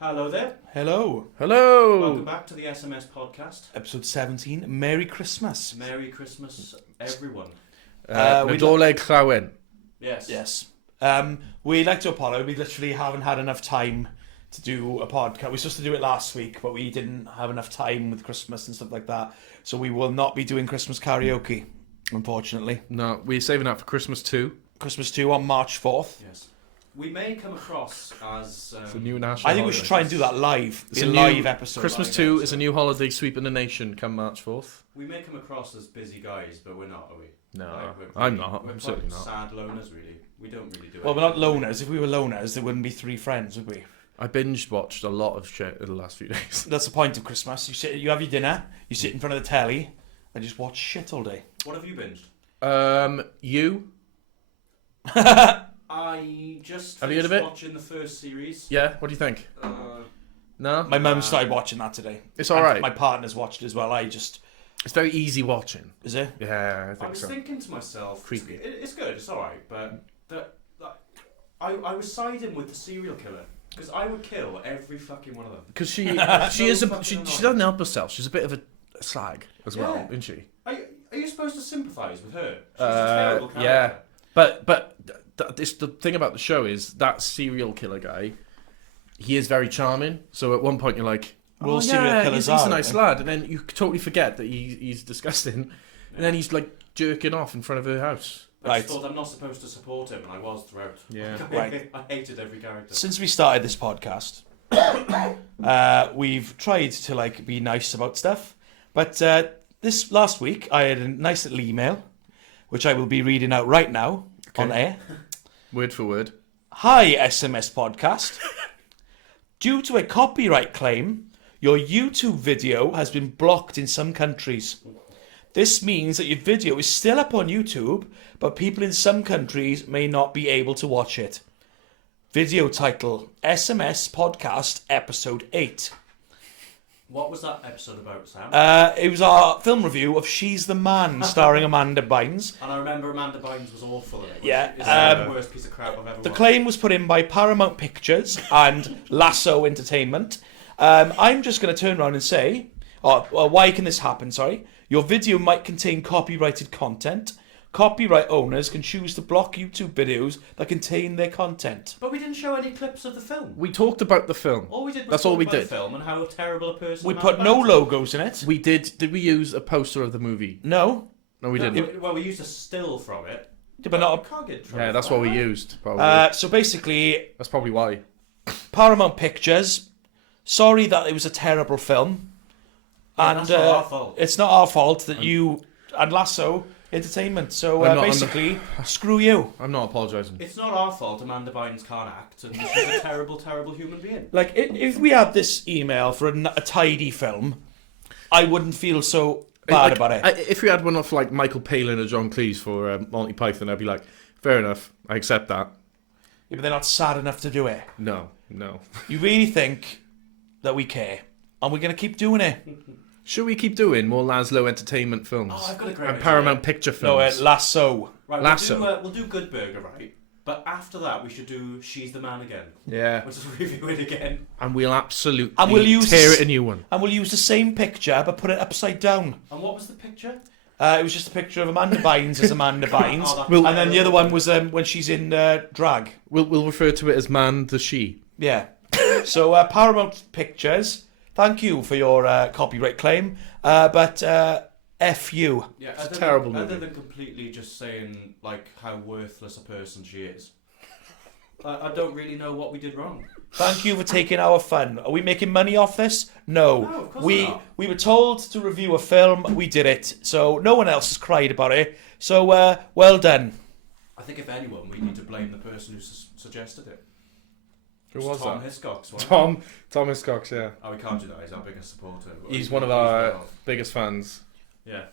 Hello there. Hello. Hello. Welcome back to the SMS Podcast. Episode 17. Merry Christmas. Merry Christmas, everyone. Nadolig Llawen. Yes. Yes. We'd like to apologise. We literally haven't had enough time to do a podcast. We were supposed to do it last week, but we didn't have enough time with Christmas and stuff like that. So we will not be doing Christmas karaoke, unfortunately. No, we're saving that for Christmas 2. Christmas 2 on March 4th. Yes. We may come across as... It's a new national I think we holiday. should try and do that live. It's Be a a new live episode. Christmas Live 2 episode. is a new holiday sweeping the nation come March 4th. We may come across as busy guys, but we're not, are we? No, We're I'm not. We're I'm certainly quite not. sad loners, really. We don't really do Well, we're not anything. loners. If we were loners, there wouldn't be three friends, would we? I binged watched a lot of shit in the last few days. That's the point of Christmas. You have your dinner, you sit in front of the telly, and just watch shit all day. What have you binged? You? I just Have you heard finished of it? watching the first series. Yeah, what do you think? No? My mum started watching that today. It's alright. My partner's watched it as well. It's very easy watching. Is it? Yeah, I I think was so. thinking to myself, Creepy. It's good, it's alright, but I was siding with the serial killer because I would kill every fucking one of them. Because she fucking she annoying. doesn't help herself. She's a bit of a slag as well, Yeah. isn't she? Are you supposed to sympathise with her? She's a terrible character. Yeah. But the thing about the show is that serial killer guy, he is very charming. So at one point you're like, Well, oh, serial yeah, killers he's a are, nice aren't lad. And then you totally forget that he's disgusting. And then he's like jerking off in front of her house. I just thought I'm not supposed to support him, and I was throughout. Yeah. Right. I hated every character. Since we started this podcast, we've tried to be nice about stuff. But this last week, I had a nice little email, which I will be reading out right now on air. Word for word. Hi, SMS Podcast. Due to a copyright claim, your YouTube video has been blocked in some countries. This means that your video is still up on YouTube, but people in some countries may not be able to watch it. Video title, SMS Podcast Episode 8. What was that episode about, Sam? It was our film review of She's the Man, starring Amanda Bynes. And I remember Amanda Bynes was awful in it. Yeah, It's the worst piece of crap I've ever The watched. claim was put in by Paramount Pictures and Lasso Entertainment. I'm just going to turn around and say, why can this happen, sorry? Your video might contain copyrighted content. Copyright owners can choose to block YouTube videos that contain their content. But we didn't show any clips of the film. We talked about the film. All we did was That's talk all we about did. the film and how terrible a person We Amanda put no Bynes is. logos in it. We did. Did we use a poster of the movie? No. No, we didn't. Well, we used a still from it. But not You can't get in trouble Yeah, for that's that, what we right? used. Probably. so basically, That's probably why. Paramount Pictures, sorry that it was a terrible film. Yeah, And that's not our fault. it's not our fault that you and Lasso Entertainment. So I'm not- basically, screw you. I'm not apologising. It's not our fault Amanda Bynes can't act, and she's a terrible, terrible human being. Like, if we had this email for a tidy film, I wouldn't feel so bad about it. If we had one off like Michael Palin or John Cleese for Monty Python, I'd be like, fair enough, I accept that. Yeah, but they're not sad enough to do it. No. You really think that we care, and we're going to keep doing it. Should we keep doing more Laszlo Entertainment films? Oh, I've got a great and idea. Paramount Picture No, films. Lasso. Right, Lasso. we'll do Good Burger, right? But after that, we should do She's the Man again. Yeah. We'll just review it again. And we'll absolutely And we'll use tear this- it a new one. And we'll use the same picture, but put it upside down. And what was the picture? It was just a picture of Amanda Bynes as Amanda Bynes. Oh, that's Well- And then the other one was when she's in drag. We'll refer to it as Man the She. Yeah. So Paramount Pictures, thank you for your copyright claim, but F you. Yeah, It's a terrible Other movie. than completely just saying how worthless a person she is, I don't really know what we did wrong. Thank you for taking our fun. Are we making money off this? No. No, of course we not. we were told to review a film. We did it. So no one else has cried about it. So well done. I think if anyone, we need to blame the person who suggested it. Who was Tom that? Hiscox, wasn't it? Tom Hiscox, yeah. Oh, we can't do that. He's our biggest supporter. He's one of our biggest fans. Yeah.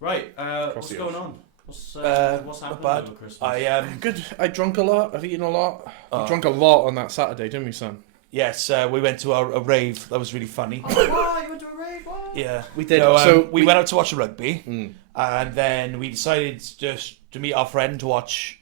Right. Across What's the going ocean. on? What's Not happening bad. over Christmas? Good. I drunk a lot. I've eaten a lot. Oh. We drank a lot on that Saturday, didn't we, son? Yes, we went to a rave. That was really funny. Wow, you went to a rave? Wow. Yeah, We did. No, So we went out to watch a rugby, Mm. and then we decided just to meet our friend to watch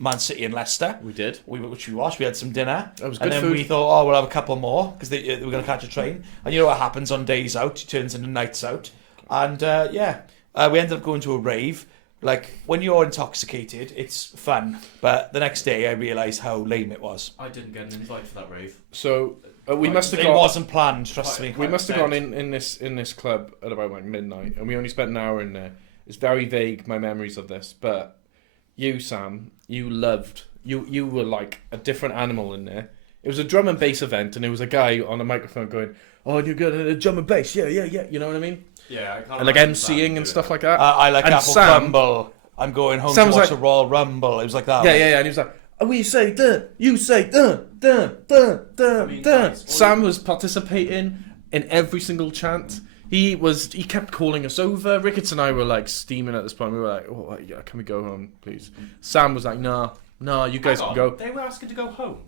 Man City and Leicester. We did. Which we watched. We had some dinner. That was and good then food. we thought, we'll have a couple more because we're going to catch a train. And you know what happens on days out? It turns into nights out. And we ended up going to a rave. Like, when you're intoxicated, it's fun. But the next day, I realised how lame it was. I didn't get an invite for that rave. So we must have It gone. wasn't planned, trust me. We must have gone in this club at about like midnight, and we only spent an hour in there. It's very vague, my memories of this, but you, Sam, you were like a different animal in there. It was a drum and bass event, and there was a guy on a microphone going, "Oh, and you're good at drum and bass, yeah." You know what I mean? Yeah, I can't. And like MCing and stuff like that. I like and Apple Sam- Crumble. I'm going home Sam to was watch like- the Royal Rumble. It was like that. Yeah. And he was like, we say duh, you say duh, duh, duh, duh, I mean, duh. guys, all Sam was participating in every single chant. He kept calling us over. Ricketts and I were like steaming at this point. We were like, oh yeah, can we go home, please? Sam was like, nah, you guys can go. They were asking to go home.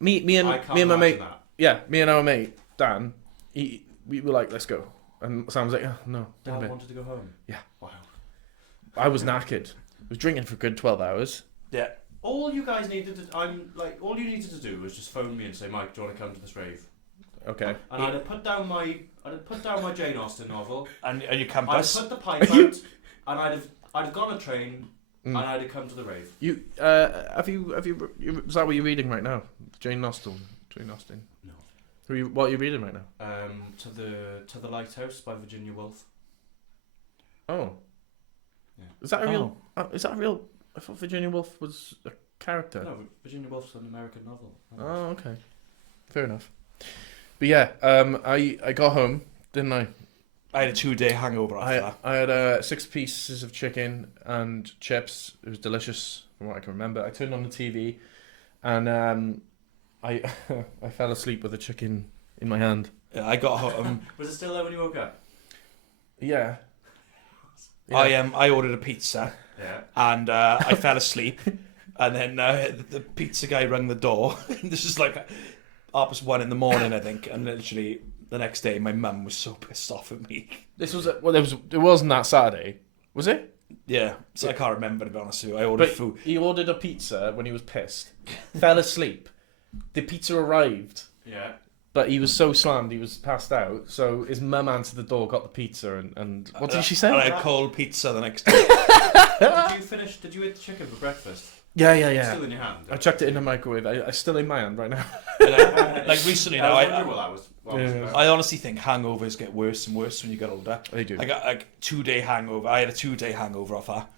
Me and I can't my mate. imagine that. Yeah, me and our mate Dan. We were like, let's go. And Sam was like, oh, no. in a Dad bit." wanted to go home. Yeah. Wow. I was knackered. I was drinking for a good 12 hours. Yeah. All you guys needed to, all you needed to do was just phone me and say, Mike, do you want to come to this rave? Okay. And I'd have put down my Jane Austen novel. And your I'd have campus. put the pipe out, and I'd have gone on a train, and I'd have come to the rave. You have you is that what you're reading right now? Jane Austen. No. What are you reading right now? To the Lighthouse by Virginia Woolf. Oh. Yeah. Is that a real? Is that a real? I thought Virginia Woolf was a character. No, Virginia Woolf's an American novel. Oh, okay. Fair enough. But yeah, I got home, didn't I? I had a 2-day hangover after that. I had 6 pieces of chicken and chips. It was delicious from what I can remember. I turned on the TV, and I I fell asleep with the chicken in my hand. Yeah, I got home. Was it still there when you woke up? Yeah. I ordered a pizza. Yeah. And I fell asleep, and then the pizza guy rang the door. This is like 1:30 in the morning, I think, and literally the next day, my mum was so pissed off at me. This was it wasn't that Saturday, was it? Yeah, so I can't remember, to be honest with you. I ordered But food. he ordered a pizza when he was pissed, fell asleep. The pizza arrived, Yeah. but he was so slammed he was passed out. So his mum answered the door, got the pizza, and what did she say? And I had cold pizza the next day. Did you eat the chicken for breakfast? Yeah. It's still in your hand. I chucked it in the microwave. It's still in my hand right now. Like recently now, I was wondering what that was. Yeah. I honestly think hangovers get worse and worse when you get older. They do. I got like 2-day hangover. I had a 2-day hangover off that.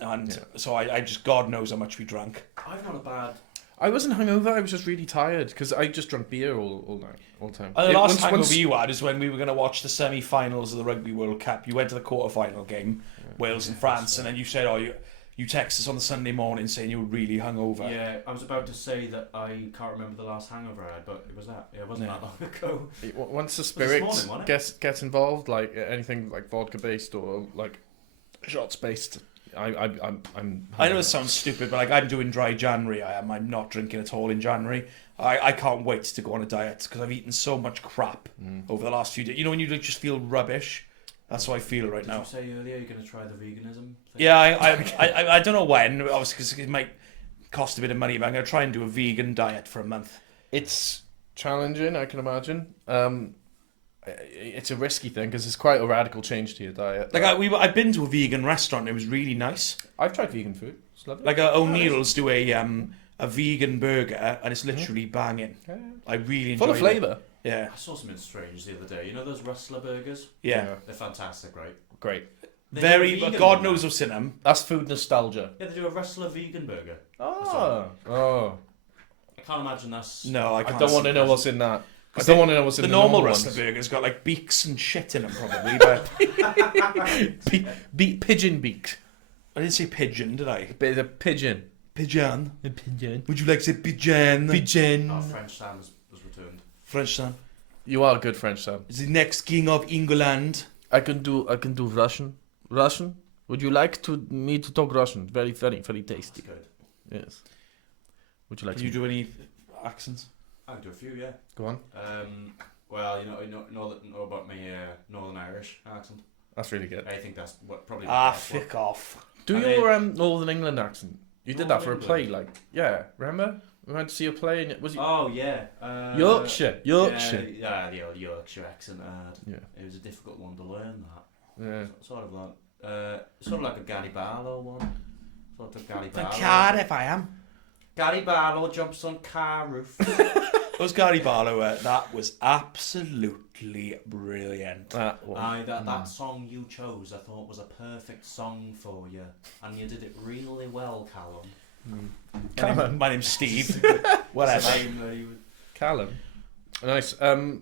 And so I just, God knows how much we drank. I've not a bad. I wasn't hungover. I was just really tired because I just drank beer all night, all the time. And the last Once- hangover once- you had is when we were going to watch the semi-finals of the Rugby World Cup. You went to the quarter-final game, Wales and France, and then you said, you texted us on the Sunday morning saying you were really hungover. Yeah, I was about to say that I can't remember the last hangover I had, but it was that. Yeah, it wasn't that long ago. Once the this spirit morning, wasn't it? gets involved, like anything like vodka based or like shots based, I'm. I know this sounds stupid, but like I'm doing dry January. I'm not drinking at all in January. I can't wait to go on a diet because I've eaten so much crap over the last few days. You know when you just feel rubbish? That's how I feel right now. Did you say earlier you're going to try the veganism thing? Yeah, I don't know when, obviously, because it might cost a bit of money, but I'm going to try and do a vegan diet for a month. It's challenging, I can imagine. It's a risky thing because it's quite a radical change to your diet. Like I've been to a vegan restaurant. It was really nice. I've tried vegan food. It's lovely. Like O'Neill's do a vegan burger, and it's literally banging. Yeah. I really enjoy Full of it. flavour. Yeah, I saw something strange the other day. You know those Rustler burgers? yeah. They're fantastic, right? Great. They Very, do a but vegan God one knows now. what's in them. That's food nostalgia. Yeah, they do a Rustler vegan burger. Oh. I can't imagine that's. No, I I can't. don't want to know what's in that. I don't want to know what's in The the normal ones. Rustler burger's got like beaks and shit in them, probably. But Pigeon beak. I didn't say pigeon, did I? The pigeon. Pigeon. A pigeon. Would you like to say pigeon? Pigeon. Oh, French Sam was returned. French son. You are a good French, Sam. Is the next king of England. I can do Russian. Russian? Would you like me to talk Russian? Very, very, very tasty. That's good. Yes. Would you like Can to you do any accents? I can do a few, yeah. go on? Well, you know about my Northern Irish accent. That's really good. I think that's what probably. Ah, the best one. fuck off. Do And your Northern England accent. You did that for a play, like, yeah, remember? We went to see a play and it was Oh, yeah. Yorkshire. Yeah, the old Yorkshire accent. Yeah. It was a difficult one to learn, that. Yeah. Sort of like a Gary Barlow one. Sort of Gary From Barlow. Cardiff, I am. Gary Barlow jumps on car roof. It was Gary Barlow. That was absolutely brilliant. That one. That song you chose, I thought was a perfect song for you, and you did it really well, Callum. My name's Steve. Whatever. Callum. Nice.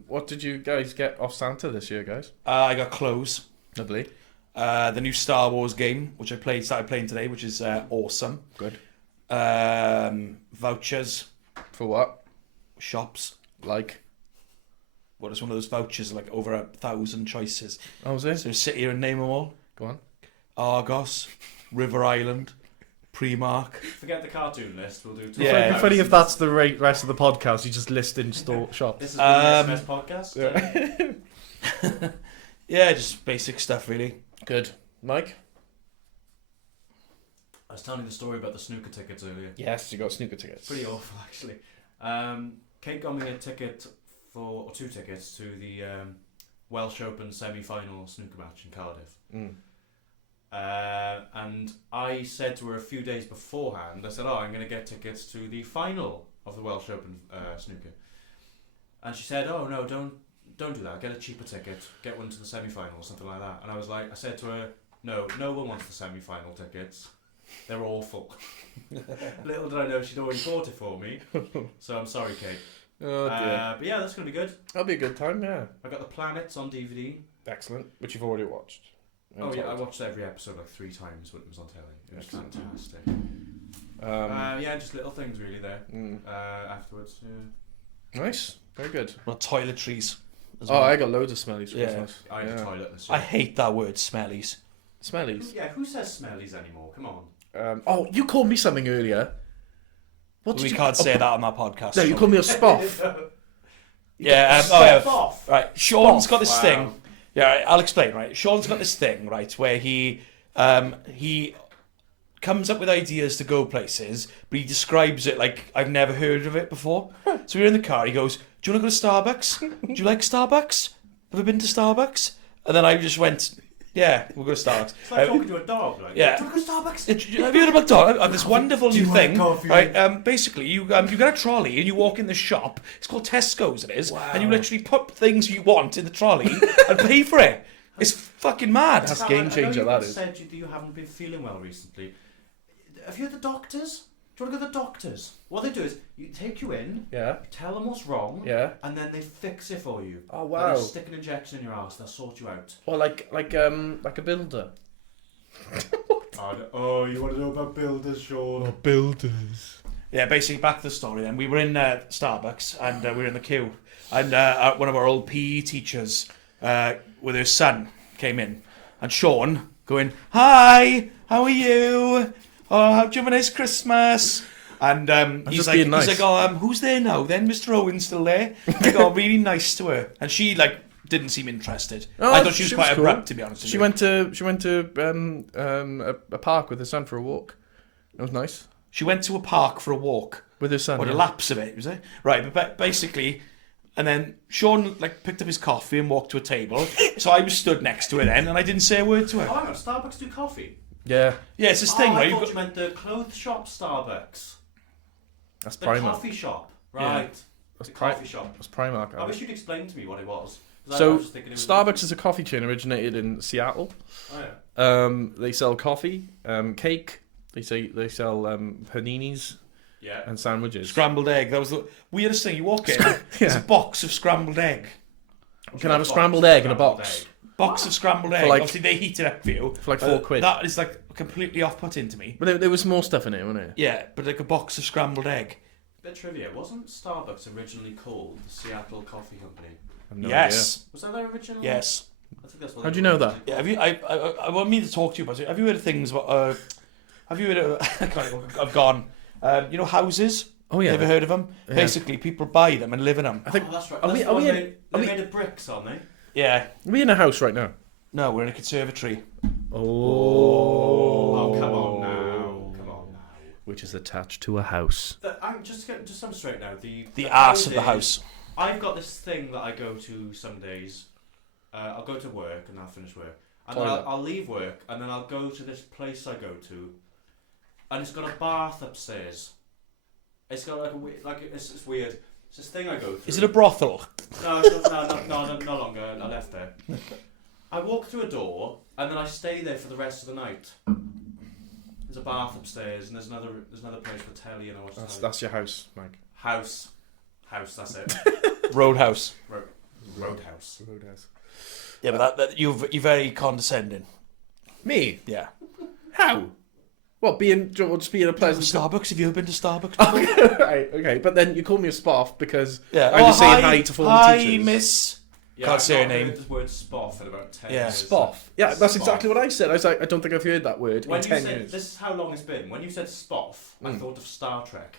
What did you guys get off Santa this year, guys? I got clothes. Lovely. The new Star Wars game, which started playing today, which is awesome. Good. Vouchers. For what? Shops. Like? What is one of those vouchers, like over 1,000 choices? Oh, was it? So sit here and name them all. Go on. Argos, River Island, Primark. Forget the cartoon list, we'll do... Yeah. Funny if that's the rest of the podcast, you just list in store shops. This is the SMS Podcast. Yeah. Yeah, just basic stuff, really. Good. Mike? I was telling you the story about the snooker tickets earlier. Yes, you got snooker tickets. Pretty awful, actually. Kate got me a ticket or 2 tickets to the Welsh Open semi-final snooker match in Cardiff. And I said to her a few days beforehand, I said, I'm going to get tickets to the final of the Welsh Open snooker. And she said, oh no, don't do that, get a cheaper ticket, get one to the semi-final or something like that. And I said to her, no one wants the semi-final tickets. They're awful. Little did I know she'd already bought it for me. So I'm sorry, Kate. Oh dear. But yeah, that's going to be good. That'll be a good time, yeah. I got The Planets on DVD. Excellent. Which you've already watched. Oh yeah, I watched every episode like 3 times when it was on telly. It was Excellent. fantastic. Yeah. Just little things really there. Afterwards. Yeah. Nice. Very good. Well, toiletries. As Oh, well. I got loads of smellies for Yeah. Christmas. I had a toilet this I year. hate that word, smellies. Smellies? Who says smellies anymore? Come on. Oh, you called me something earlier. What We did you... can't say that on our podcast. No, you called me a spoff. Yeah, Step off. Right, Sean's got this Wow. thing. Yeah, right, I'll explain. Right, Sean's got this thing, right, where he comes up with ideas to go places, but he describes it like I've never heard of it before. So we're in the car. He goes, "Do you want to go to Starbucks? Do you like Starbucks? Have you been to Starbucks?" And then I just went, "Yeah, we'll go to Starbucks." It's like talking to a dog. Like, Yeah. "Do you want to go to Starbucks?" Have you heard about dog? This wonderful Do you new want thing, coffee? right? Basically, you get a trolley and you walk in the shop. It's called Tesco's, it is, and you literally put things you want in the trolley and pay for it. It's fucking mad. That's Sam, game changer, I know that you is. said that you haven't been feeling well recently. Have you had the doctors? Do you want to go to the doctors? What they do is you take you in, Yeah. you tell them what's wrong, Yeah. and then they fix it for you. Oh, Then wow. they stick an injection in your ass. They'll sort you out. Well, like a builder. You want to know about builders, Sean? Builders. Yeah, basically back to the story. Then we were in Starbucks and we were in the queue, and one of our old PE teachers with her son came in, and Sean going, "Hi, how are you? Oh, how'd you have a nice Christmas?" And he's just like, being nice. "Who's there now? Then Mr. Owen's still there." I got really nice to her, and she didn't seem interested. Oh, I thought she was she quite was cool. abrupt, to be honest with She you. went to a park with her son for a walk. It was nice. She went to a park for a walk. With her son. Or yeah. a lapse of it, was it? Right, but basically, and then Sean picked up his coffee and walked to a table. So I was stood next to her then, and I didn't say a word to her. Oh, hang on. Starbucks do coffee? Yeah. Yeah, it's this thing, I right? thought You've you got, meant the clothes shop Starbucks. That's The Primark. coffee shop. Yeah. Right. That's The coffee shop. That's Primark. I wish you'd explain to me what it was. 'Cause I So was just thinking it was Starbucks is a coffee chain originated in Seattle. Oh, yeah. They sell coffee, cake. They sell paninis Yeah. and sandwiches. scrambled egg. That was the weirdest thing. You walk in, it's a box of scrambled egg. You can have a scrambled egg in a box Box of scrambled egg. like- Obviously, they heat it up for you. for like £4. That is completely off-putting to me. But there was more stuff in it, wasn't it? Yeah, but like a box of scrambled egg. Bit trivia. Wasn't Starbucks originally called the Seattle Coffee Company? I have no Yes. Was that their original? Yes. I think that's what How'd they you know were that? originally Yeah, have you? I want me to talk to you about it. Have you heard of things? Have you heard of? I've gone. You know houses. Oh yeah. You ever heard of them? Yeah. Basically, people buy them and live in them. I think. Oh, that's right. are That's we- the are one we in- they are we- made of bricks, aren't they? Yeah. Are we in a house right now? No, we're in a conservatory. Oh. Oh, come on now. Come on now. which is attached to a house. I'm just I'm straight now. The arse of the house. I've got this thing that I go to some days. I'll go to work and I'll finish work, and then I'll leave work and then I'll go to this place I go to, and it's got a bath upstairs. It's got it's weird. It's this thing I go through. Is it a brothel? No, no longer. I left there. I walk through a door and then I stay there for the rest of the night. There's a bath upstairs and there's another place for telly and I watch telly. That's your house, Mike. House, that's it. Roadhouse. Roadhouse. Yeah, but that you're very condescending. Me? Yeah. How? What, just being a pleasant... Starbucks? Have you ever been to Starbucks before? Right, okay, but then you call me a spoff because Yeah. I was saying hi to former teachers. Hi, miss. Yeah, Can't say her name. I've heard the word spoff in about 10 Yeah. years. Spoff. Yeah, that's Spoff. exactly what I said. I was like, I don't think I've heard that word When in you 10 said, years. this is how long it's been. When you said spoff, I thought of Star Trek.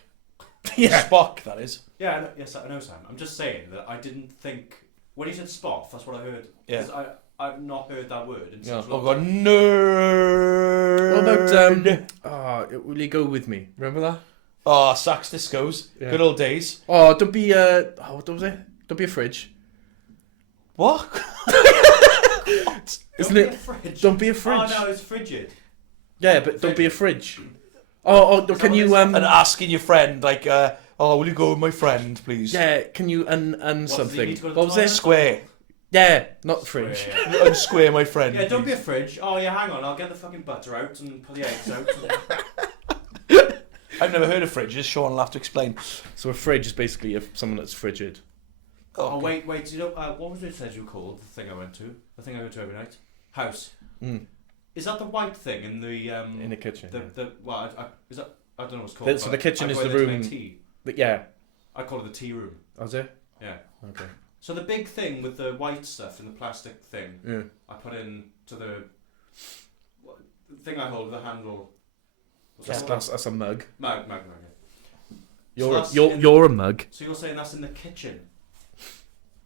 Yeah. Spock, that is. Yeah, yes, I know, Sam. I'm just saying that I didn't think... When you said spoff, that's what I heard. Yeah. 'Cause I've not heard that word in such a Oh long god, time. nerd. What about, will you go with me? Remember that? Oh, sax discos. Yeah. Good old days. Oh, don't be, what was it? Don't be a fridge. What? Isn't Don't it? be a fridge. Don't be a fridge. Oh, no, it's frigid. Yeah, but don't be a fridge. Oh, can you, And asking your friend, like, oh, will you go with my friend, please? yeah, can you something? need to go to What the was toilet? it? Square. Yeah, not fridge. Yeah. Unsquare my friend. Yeah, don't be please. a fridge. Oh, yeah, hang on. I'll get the fucking butter out and put the eggs out. I've never heard of fridges. Sean will have to explain. So a fridge is basically someone that's frigid. Oh, wait. You know, what was it said you called? The thing I went to? The thing I go to every night? House. Mm. Is that the white thing in the... In the kitchen. Well, is that... I don't know what it's called. So the kitchen I is go the there to room. make tea. Yeah. I call it the tea room. Oh, is it? Yeah. Okay. So the big thing with the white stuff in the plastic thing, Yeah. I put in to the thing I hold, the handle. What's that called? That's a mug. Mug. You're that's you're a mug. So you're saying that's in the kitchen,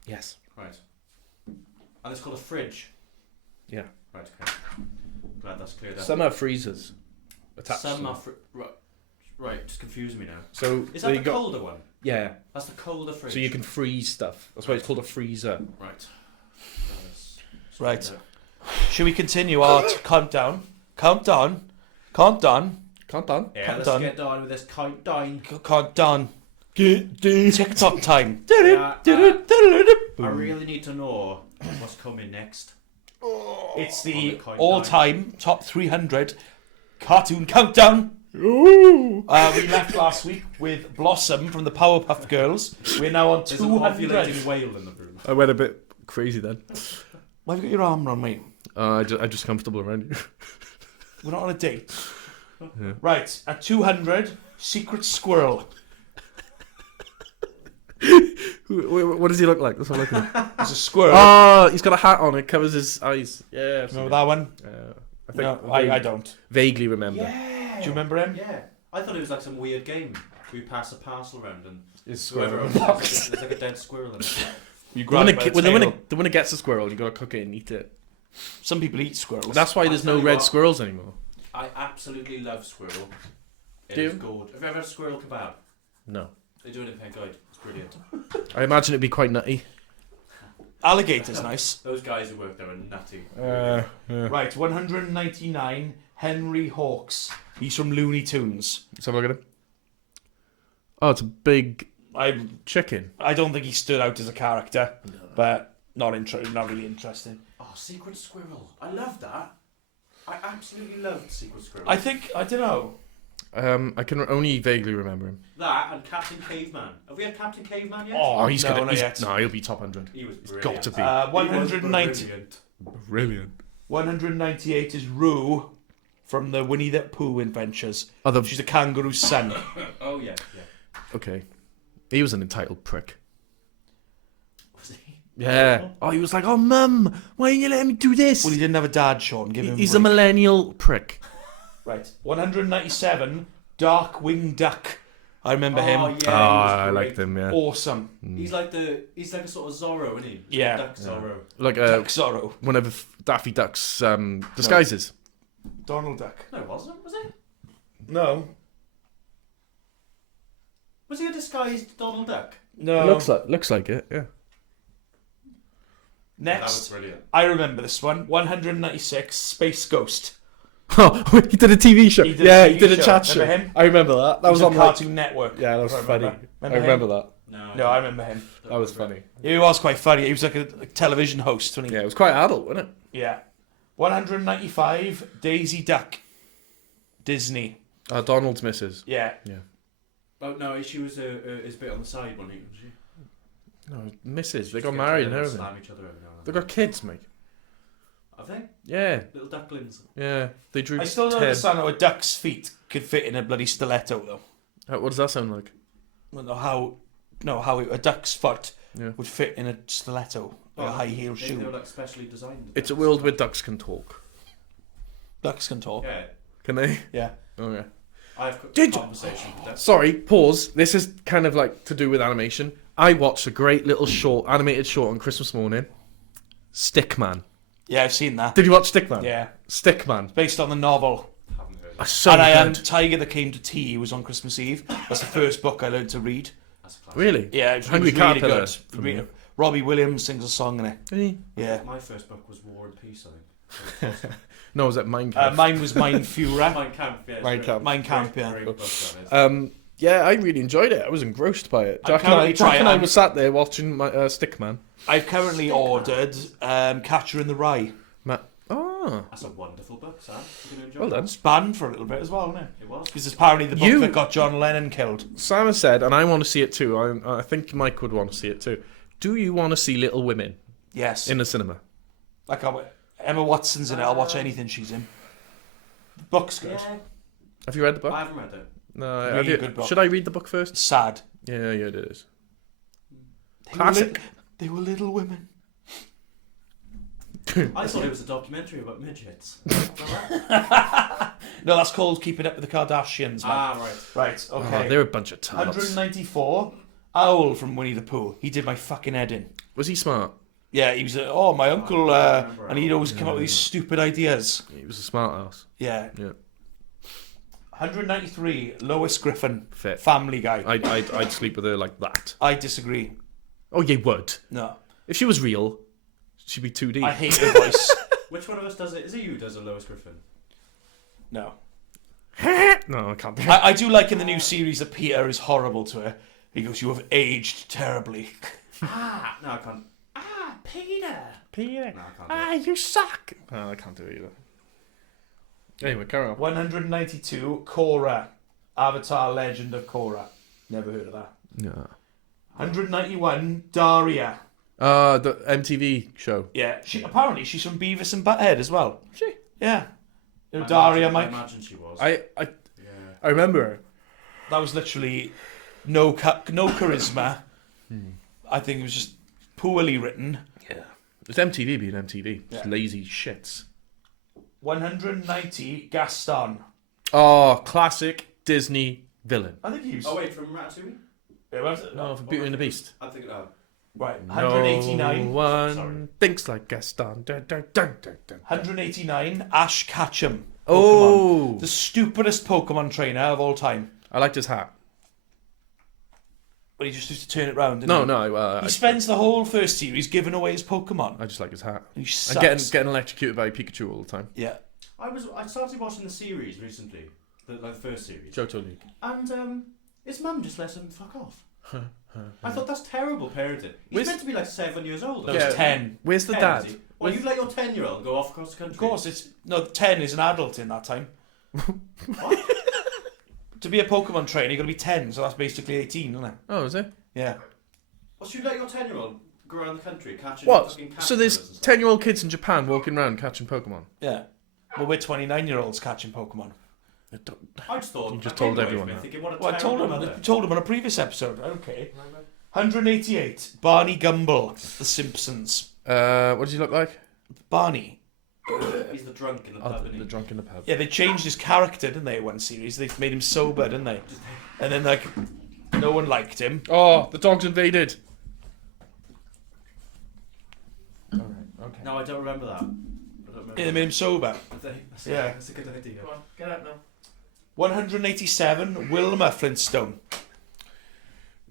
Yes. right? And it's called a fridge. Yeah. Right. Okay. Glad that's cleared up. Some have freezers attached. Some to are them. right. Just confuse me now. So Is that you the got colder one? yeah. That's the colder fridge. So you can freeze stuff. That's why it's called a freezer. Right. Right. Should we continue our countdown? Countdown. Countdown. Can't done. Yeah, let's Done. get on with this countdown. Countdown. TikTok time. Yeah, I really need to know what's coming next. It's On the the countdown. all-time top 300 cartoon countdown. We left last week with Blossom from the Powerpuff Girls. We're now on There's an ovulating 200. whale in the room. I went a bit crazy then. Why have you got your arm around me? I'm just comfortable around you. We're not on a date. Yeah. Right, at 200, Secret Squirrel. What does he look like? That's what I'm looking at. There's a squirrel. Oh, he's got a hat on. It covers his eyes. Yeah. Remember that one? I think No, I don't. vaguely remember. Yeah. Do you remember him? Yeah. I thought it was like some weird game. We pass a parcel around and It's whoever squirrel. opens it, there's like a dead squirrel in it. You The grab it by the tail. winner gets a squirrel, you gotta cook it and eat it. Some people eat squirrels. That's why there's I'll tell no you red what. squirrels anymore. I absolutely love squirrel. It Do is you? good. Have you ever had squirrel kebab? No. They do it in Penguin. It's brilliant. I imagine it'd be quite nutty. Alligator's nice. Those guys who work there are nutty. Yeah. Right, 199, Henry Hawks. He's from Looney Tunes. Let's have a look at him. Oh, it's a big I chicken. don't think he stood out as a character, but not really interesting. Oh, Secret Squirrel. I love that. I absolutely loved Secret Squirrel. I don't know. I can only vaguely remember him. That and Captain Caveman. Have we had Captain Caveman yet? Oh, he's no, gonna. not He's, yet. no, he'll be top 100. He was He's brilliant. got to be. 190, Brilliant. Brilliant. 198 is Roo from the Winnie the Pooh adventures. Oh, She's a kangaroo's son. Oh, yeah. okay. He was an entitled prick. Was he? Yeah. Oh, he was like, oh, mum, why are you letting me do this? Well, he didn't have a dad, Sean. Give him He's a a break. millennial prick. Right. 197, Dark Winged Duck. I remember Oh, him. yeah, Oh, he was I great. liked him, yeah. Awesome. He's like a sort of Zorro, isn't he? Yeah. Duck Zorro. Like Duck Zorro. one of Daffy Duck's disguises. Donald Duck. No, it wasn't. Was it? No. Was he a disguised Donald Duck? No. Looks like it. Yeah. That was Next, brilliant. I remember this one. 196, Space Ghost. Oh, he did a TV show. He did a TV he did a show. chat show. Remember him? I remember that. That was on Cartoon Network. Yeah, that was I funny. remember. I remember that. No, I remember him. That was funny. He was quite funny. He was like a television host, wasn't he? Yeah, it was quite adult, wasn't it? Yeah. 195, Daisy Duck. Disney. Donald's missus. Yeah. Oh no, she was his bit on the side, wasn't she? No, missus. They Just got get married and together everything. Slam each other every now and They then. got kids, mate. Have they? Yeah, Little ducklings. yeah. They drew. I still don't 10. understand how a duck's feet could fit in a bloody stiletto, though. What does that sound like? I don't know how a duck's foot Yeah. would fit in a stiletto, like a high heel Maybe they were shoe. like specially designed. It's a world where ducks can talk. Ducks can talk. Yeah, Can they? Yeah. Oh yeah. I've Did you- conversation with that. Sorry, pause. This is kind of like to do with animation. I watched a great little short, animated short on Christmas morning. Stickman. Yeah, I've seen that. Did you watch Stickman? Yeah. Stickman. Based on the novel. Haven't heard. Oh, so And I good. Tiger That Came to Tea was on Christmas Eve. That's the first book I learned to read. That's a classic. Really? Yeah, it was Hungry really Caterpillar good. from Re- you. Robbie Williams sings a song in it. Eh. Yeah. My first book was War and Peace, I think. No, was that Minecraft? Mine was Mein Führer. Mein Kampf, yeah. it's Mein great. Kampf. Mein Kampf, Great- yeah. Great book, that is. Yeah, I really enjoyed it. I was engrossed by it. I Jack can't and I, really Jack try and it. I were sat there watching my Stickman. I've currently ordered Catcher in the Rye. Oh. That's a wonderful book, Sam. You're going to enjoy Well it. done. It's banned for a little bit as well, isn't it? It was. Because it's apparently the book You- that got John Lennon killed. Sam has said, and I want to see it too. I think Mike would want to see it too. Do you want to see Little Women Yes. in the cinema? Like Emma Watson's in it. I'll watch anything she's in. The book's good. Yeah, Have you read the book? I haven't read it. No. Really have you, good book. Should I read the book first? It's sad. Yeah, it is. They Classic. They were little women. I thought it was a documentary about midgets. No, that's called Keeping Up with the Kardashians. Man. Right. Right, okay. Oh, they're a bunch of tarts. 194. Owl from Winnie the Pooh. He did my fucking head in. Was he smart? Yeah, he was. My uncle, I remember and he'd always come up with these stupid ideas. He was a smart ass. Yeah. Yeah. 193. Lois Griffin. Fit. Family Guy. I'd sleep with her like that. I disagree. Oh, you would. No, If she was real, she'd be 2D. I hate her voice. Which one of us does it? Is it you who does a Lois Griffin? No, No, I can't do it. I do like in the new series that Peter is horrible to her. He goes, "You have aged terribly." No, I can't. Peter. Peter. No, I can't. Do it. You suck. No, I can't do it either. Anyway, carry on. 192. Korra. Avatar: Legend of Korra. Never heard of that. No. 191. Daria. The MTV show. Yeah, apparently she's from Beavis and Butthead as well. She? Yeah. You know, I Daria, imagine- Mike. I imagine she was. I Yeah. I remember her. That was literally no charisma. I think it was just poorly written. Yeah. It's MTV being MTV. It's Yeah. lazy shits. 190. Gaston. Oh, classic Disney villain. I think he was. Oh wait, from Ratatouille? Yeah, was it? No, for Beauty and the Beast. I'm thinking. Right. 189. No one Sorry. thinks like Gaston. Dun, dun, dun, dun, dun. 189. Ash Ketchum. Pokemon. Oh, The stupidest Pokemon trainer of all time. I liked his hat. But he just used to turn it round. No, he? no. He spends the whole first series giving away his Pokemon. I just like his hat. He And sucks. getting electrocuted by Pikachu all the time. Yeah. I started watching the series recently, the first series, Johto League. and his mum just lets him fuck off. I thought that's terrible parenting. He's Where's- meant to be like 7 years old. That was Yeah. 10. Where's the 10, dad? is he? Well, you'd let your 10-year-old go off across the country. Of course, 10 is an adult in that time. What? To be a Pokemon trainer, you've got to be 10, so that's basically 18, isn't it? Oh, is it? Yeah. Well, so you'd let your 10-year-old go around the country catching What? fucking So there's caterpillars and stuff? 10-year-old kids in Japan walking around catching Pokemon. Yeah. Well, we're 29-year-olds catching Pokemon. I just thought. You just I told came away everyone from it that. thinking, what a Well, I told terrible him, mother. on a previous episode. Okay. 188. Barney Gumble. The Simpsons. What does he look like? Barney. He's the drunk in the Oh, pub, the isn't he? drunk in the pub. Yeah, they changed his character, didn't they, in one series? They made him sober, didn't they? And then, like, no one liked him. Oh, the dog's invaded. Okay. No, I don't remember that. I don't remember. Yeah, they made him sober. Yeah. That's a good idea. Get out now. 187. Wilma Flintstone.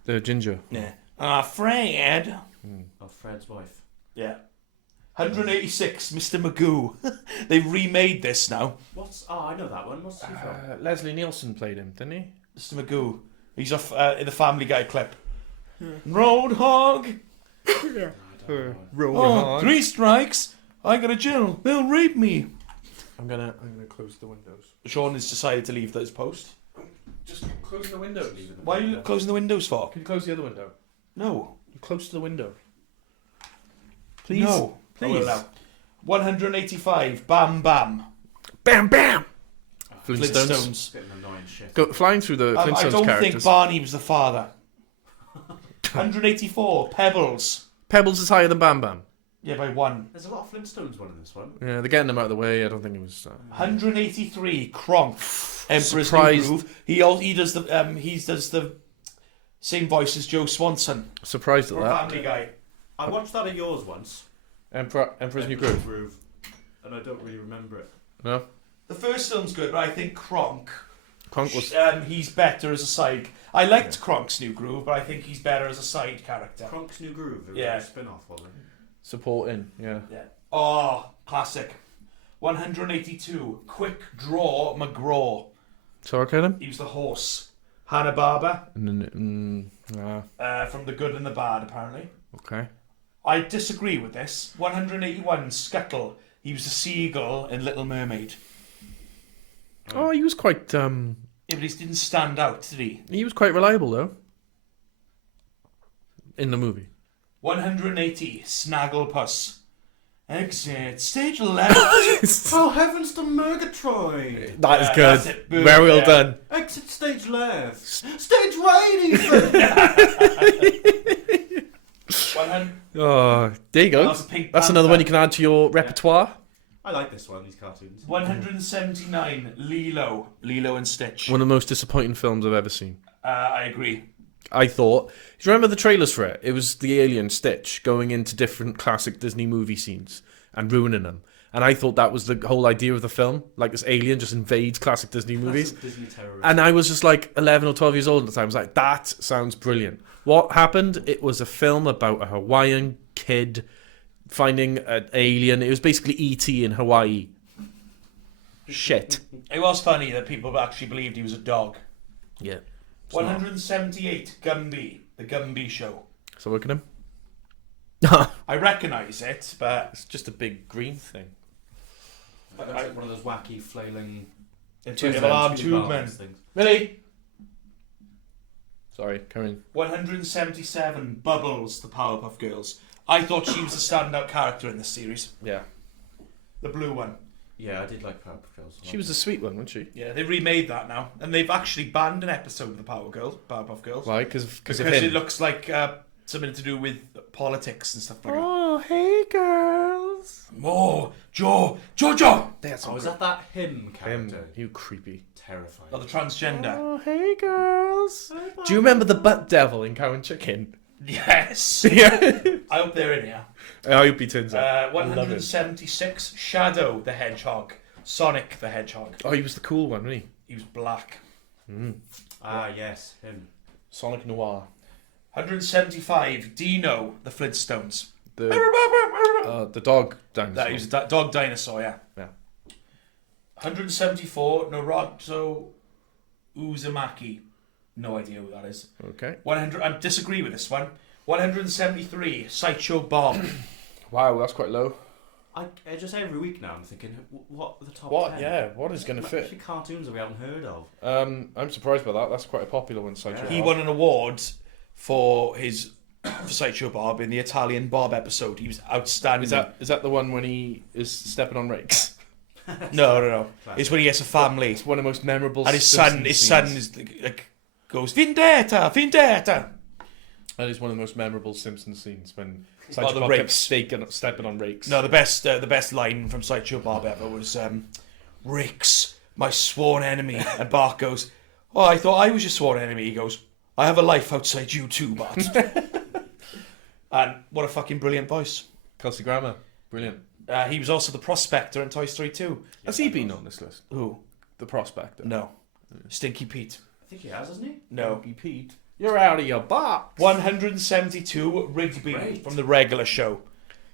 The ginger. Yeah. Fred. Oh, Fred's wife. Yeah. 186, Mr. Magoo. They've remade this now. I know that one. What's he from? Leslie Nielsen played him, didn't he? Mr. Magoo. He's off in the Family Guy clip. Roadhog. I don't know. Oh, 3 strikes. I got a jail. They'll rape me. I'm gonna close the windows. Sean has decided to leave this post. Just closing the windows. Why are you closing the windows for? Can you close the other window? No. Close to the window. Please. No. Please. I will now. 185, Bam Bam. Bam bam. Flintstones. Bit of an annoying shit. Go flying through the Flintstones I don't characters. think Barney was the father. 184, Pebbles. Pebbles is higher than Bam Bam. Yeah, by 1. There's a lot of Flintstones one in this one. Yeah, they're getting them out of the way. I don't think it was. 183, Kronk. Emperor's Surprised. New Groove. He does the same voice as Joe Swanson. Surprised at For that. Family Guy. I watched that of yours once. Emperor's New Groove. And I don't really remember it. No. The first film's good, but I think Kronk. Kronk was. He's better as a side. I liked Kronk's New Groove, but I think he's better as a side character. Kronk's New Groove. It was Yeah. a spin-off, wasn't it? Supporting, yeah. Yeah. Oh, classic. 182, Quick Draw McGraw. Sorry, Kevin? He was the horse. Hanna-Barbera, Ah, from The Good and the Bad, apparently. okay. I disagree with this. 181, Scuttle. He was the seagull in Little Mermaid. Oh, he was quite. Yeah, but he didn't stand out, did he? He was quite reliable though. In the movie. 180, Snagglepuss. Exit stage left. Oh, heavens to Murgatroyd! That is Yeah, good. that's it. Boom, Very well yeah. done. Exit stage left. Stage right, even! 100. Oh, there you go. That's a Pink That's another Panther. one you can add to your repertoire. I like this one, these cartoons. 179, Lilo and Stitch. One of the most disappointing films I've ever seen. I agree. I thought. Do you remember the trailers for it? It was the alien Stitch going into different classic Disney movie scenes and ruining them. And I thought that was the whole idea of the film. Like this alien just invades classic Disney movies. Disney terrorist. And I was just like 11 or 12 years old at the time. I was like, that sounds brilliant. What happened? It was a film about a Hawaiian kid finding an alien. It was basically E.T. in Hawaii. Shit. It was funny that people actually believed he was a dog. Yeah. 178, Gumby. The Gumby Show. So look at him. I recognise it, but It's just a big green thing. It looks like one of those wacky flailing it's Tube an man, alarm tube tube arms man. things. Really? Sorry, Karen. 177, Bubbles, the Powerpuff Girls. I thought she was a standout character in this series. Yeah. The blue one. Yeah, I did like Powerpuff Girls. She was a sweet one, wasn't she? Yeah, they remade that now. And they've actually banned an episode of the Powerpuff Girls. Why? Because of Because him. it looks like something to do with politics and stuff like that. Oh, hey, girls. Oh, Jojo! That's Oh, is that him character? him. You creepy. Terrifying. Oh, the transgender. Oh, hey, girls. Do you remember the butt devil in Cow and Chicken? Yes! Yeah. I hope they're in here. I hope he turns up. I love him. 176, Shadow the Hedgehog. Sonic the Hedgehog. Oh, he was the cool one, wasn't He was black. he? Mm. Ah, yes, him. Sonic Noir. 175, Dino the Flintstones. The dog dinosaur. That was that dog dinosaur, yeah. Yeah. 174, Naruto Uzumaki. No idea who that is. Okay. 100. I disagree with this one. 173, Sideshow Bob. Wow, that's quite low. I just every week now I'm thinking, what are the top What? 10? Yeah, what is going to fit? Actually, cartoons that we haven't heard of. I'm surprised by that. That's quite a popular one. Sideshow He Bob. won an award for Sideshow Bob in the Italian Bob episode. He was outstanding. Is that the one when he is stepping on rakes? No. It's when he gets a family. It's one of the most memorable. And his Simpsons son scenes. is like goes Vendetta. That is one of the most memorable Simpsons scenes when Oh, Sideshow the Bob rakes. kept stepping on rakes. No, the best line from Sideshow Bob ever was Rakes, my sworn enemy. And Bart goes, oh, I thought I was your sworn enemy. He goes, I have a life outside you too, Bart. And what a fucking brilliant voice. Kelsey Grammer, brilliant. He was also the prospector in Toy Story 2. Has he been on this list? Who? The Prospector. No. Stinky Pete. I think he has, hasn't he? No. Pete. You're out of your box. 172, Rigby Great. from the regular show.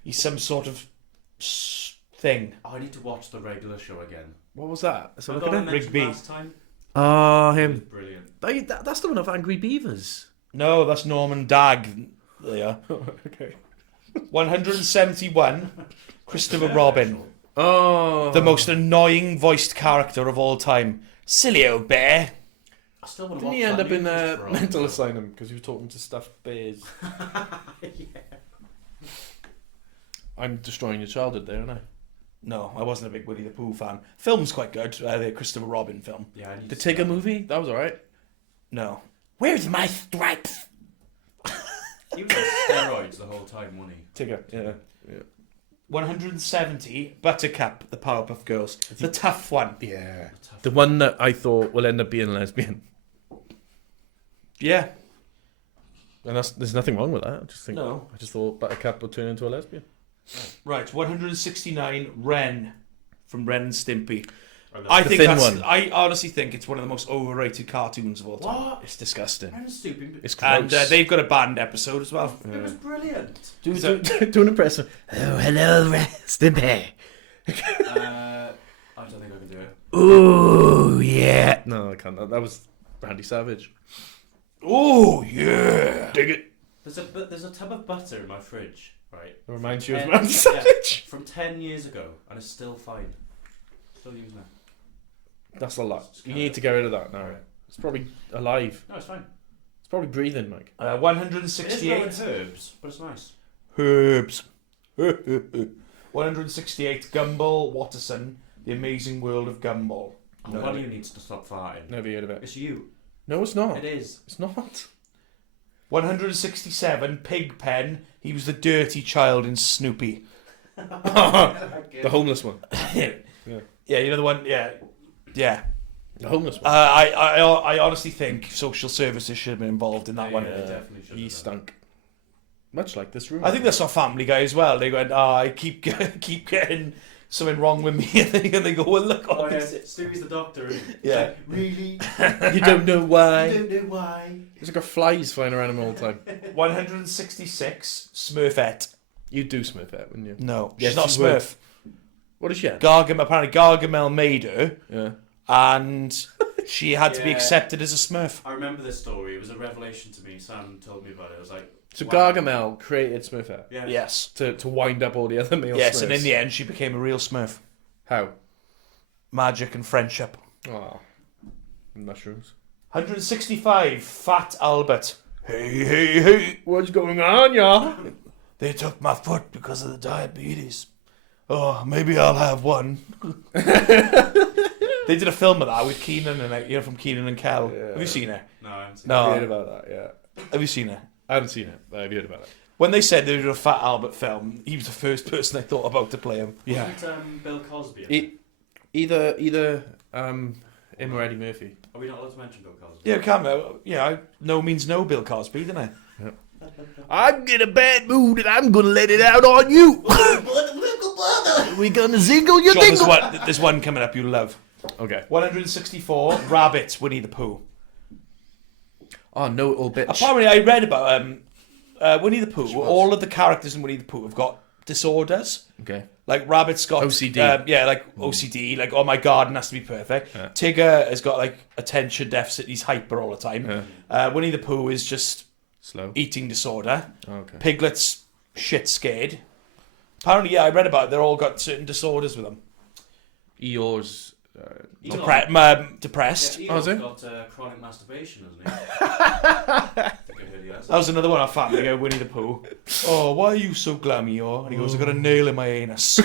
He's some sort of thing. Oh, I need to watch the regular show again. What was that? So So I look at it. mentioned Rigby. last time. Oh, It was him. brilliant. That's the one of Angry Beavers. No, that's Norman Dag. There you are. Okay. 171, Christopher Robin. Oh. The most annoying voiced character of all time. Silly old bear. I still want to Didn't watch he end that up in new a Christopher Robin mental film. asylum because he was talking to stuffed bears? Yeah. I'm destroying your childhood there, aren't I? No, I wasn't a big Winnie the Pooh fan. Film's quite good, the Christopher Robin film. Yeah, I need The to see Tigger that. movie? That was alright. No. Where's my stripes? He was on steroids the whole time, wasn't he? Tigger, yeah. 170, Buttercup, the Powerpuff Girls. The tough one. Yeah. The one that I thought will end up being lesbian. Yeah. And there's nothing wrong with that. No. I just thought Buttercup would turn into a lesbian. Right, 169, Ren from Ren and Stimpy. love I The think thin that's. one. I honestly think it's one of the most overrated cartoons of all time. What? It's disgusting. I'm stupid. It's And gross. they've got a banned episode as well. It was brilliant. do an impression. Oh, hello, Stimpy. I don't think I can do it. Ooh, yeah. No, I can't. That was Randy Savage. Oh yeah. Dig it. There's a tub of butter in my fridge, right? It reminds you of Ten- Randy yeah, Savage. from 10 years ago, and it's still fine. Still using it. That's a lot. It's You kinda- need to get rid of that now. Alright. It's probably alive. No, it's fine. It's probably breathing, Mike. It is 168 growing herbs, but it's nice. herbs. 168, Gumball Watterson, The Amazing World of Gumball. Oh, No. one of you needs to stop farting. Never heard of it. It's you. No, it's not. It is. It's not. 167, Pigpen. He was the dirty child in Snoopy. The homeless one. Yeah, you know the one. Yeah. The homeless one. I honestly think social services should have been involved in that one. Yeah, definitely should. He stunk. Much like this room. I think that's our Family Guy as well. They went, I keep getting something wrong with me, and they go, well, look. Oh, yeah, Stewie's the doctor, isn't he? Yeah. Like, really? You don't know why. I don't know why. There's like flies flying around him all the time. 166, Smurfette. You'd do Smurfette, wouldn't you? No, Yes, she's not you would. Smurf. What is she? Apparently Gargamel made her, Yeah. and she had to be Yeah. accepted as a Smurf. I remember this story. It was a revelation to me. Sam told me about it. I was like, So wow. Gargamel created Smurfette Yeah. Yes. to wind up all the other male Yes, Smurfs. and in the end, she became a real Smurf. How? Magic and friendship. Oh. Mushrooms. 165, Fat Albert. Hey. What's going on, y'all? They took my foot because of the diabetes. Oh, maybe I'll have one. They did a film of that with Keenan and from Keenan and Kel. Yeah. Have you seen it? No, I haven't seen No. I've heard about that, yeah. Have you seen it? I haven't seen it, but I've heard about it. When they said they were doing a Fat Albert film, he was the first person I thought about to play him. it. Yeah. Wasn't Bill Cosby in it? Either him or Eddie Murphy. Are we not allowed to mention Bill Cosby? Yeah, Cam. Yeah, no means no. Bill Cosby, didn't I? I'm in a bad mood and I'm gonna let it out on you. We're gonna zingle your John, there's one coming up you'll love. Okay. 164, Rabbit, Winnie the Pooh. Oh, no, all bitch. Apparently, I read about Winnie the Pooh. All of the characters in Winnie the Pooh have got disorders. Okay. Like Rabbit's got OCD. Like OCD. Like, oh, my garden has to be perfect. Yeah. Tigger has got like attention deficit. He's hyper all the time. Yeah. Winnie the Pooh is just Slow. eating disorder. Okay. Piglet's shit scared. Apparently, yeah, I read about it. They're all got certain disorders with them. Eeyore's. Depressed. Yeah, Oh, is Eeyores it? got chronic masturbation, hasn't he? I think I heard he has. That was another one I found. Go Winnie the Pooh. Oh, why are you so glammy, oh? And he goes, I got a nail in my anus.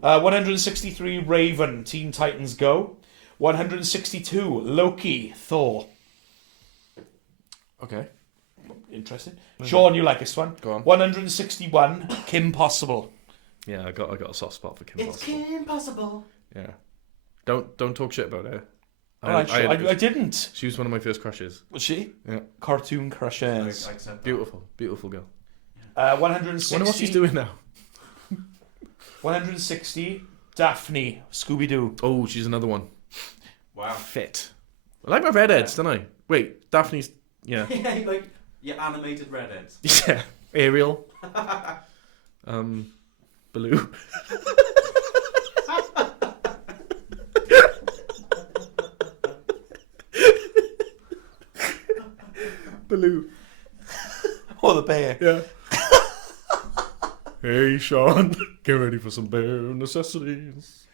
163, Raven, Teen Titans Go. 162, Loki, Thor. Okay. Interesting. Sean, you like this one? Go on. 161, Kim Possible. Yeah, I got a soft spot for Kim It's Possible. impossible. Yeah. Don't talk shit about her. I didn't. She was one of my first crushes. Was she? Yeah. Cartoon I crushes. accept that. Beautiful girl. 160. Wonder what she's doing now. 160, Daphne, Scooby-Doo. Oh, she's another one. Wow. Fit. I like my redheads, don't I? Wait, Daphne's... Yeah. Yeah, like your animated redheads. Yeah. Ariel. Baloo. Baloo. Or the bear. Yeah. Hey, Sean. Get ready for some bare necessities.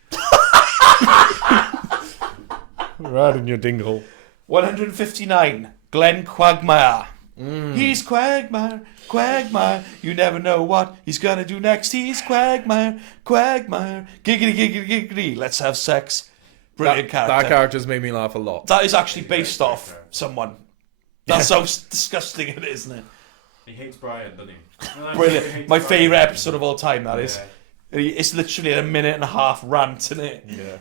Right in your dingle. 159. Glenn Quagmire. He's Quagmire, Quagmire. You never know what he's gonna do next. He's Quagmire, Quagmire. Giggity, giggity, giggity. Let's have sex. Brilliant character. That character's made me laugh a lot. That is actually based off someone. That's how disgusting it is, isn't it? He hates Brian, doesn't he? Brilliant. My favourite episode of all time, that is. It's literally a minute and a half rant, isn't it? Yeah.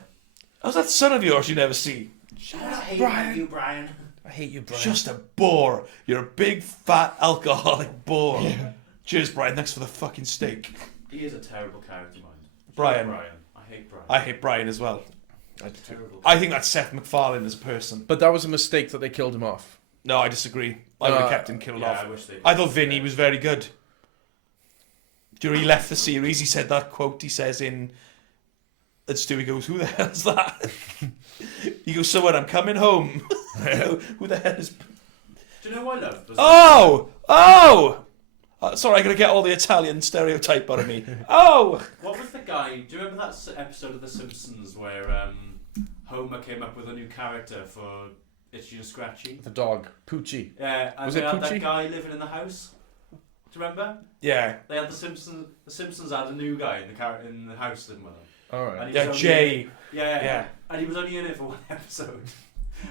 How's that son of yours you never see? I hate you, Brian. I hate you, Brian. Just a bore. You're a big, fat, alcoholic bore. Yeah. Cheers, Brian. Thanks for the fucking steak. He is a terrible character, mind. Brian. I hate Brian. I hate Brian as well. Terrible. I think that's Seth MacFarlane as a person. But that was a mistake that they killed him off. No, I disagree. I would have kept him killed off. I I thought Vinny was very good. During he left the series, he said that quote he says in... And Stewie goes, who the hell's that? He goes, so when I'm coming home. Who the hell is... Do you know what I love? Sorry, I gotta get all the Italian stereotype out of me. Oh! What was the guy... Do you remember that episode of The Simpsons where Homer came up with a new character for Itchy and Scratchy? The dog. Poochie. Yeah, and Was they it had Poochie? that guy living in the house. Do you remember? Yeah. They had The Simpsons had a new guy in the house living with them. Alright. And he Yeah, was only Jay. Yeah. And he was only in it for one episode.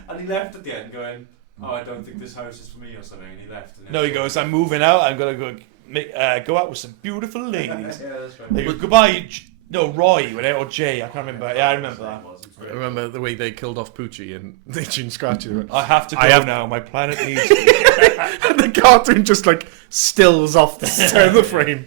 And he left at the end going, oh, I don't think this house is for me or something. And he left. And No, he goes, I'm moving out. I'm going to go out with some beautiful ladies. Yeah, that's right. They go, goodbye. Roy, or Jay. I can't remember. Yeah, I remember that. I remember the way they killed off Poochie and they tuned Scratchy. I have to go now. My planet needs me. And the cartoon just like stills off the center of the frame.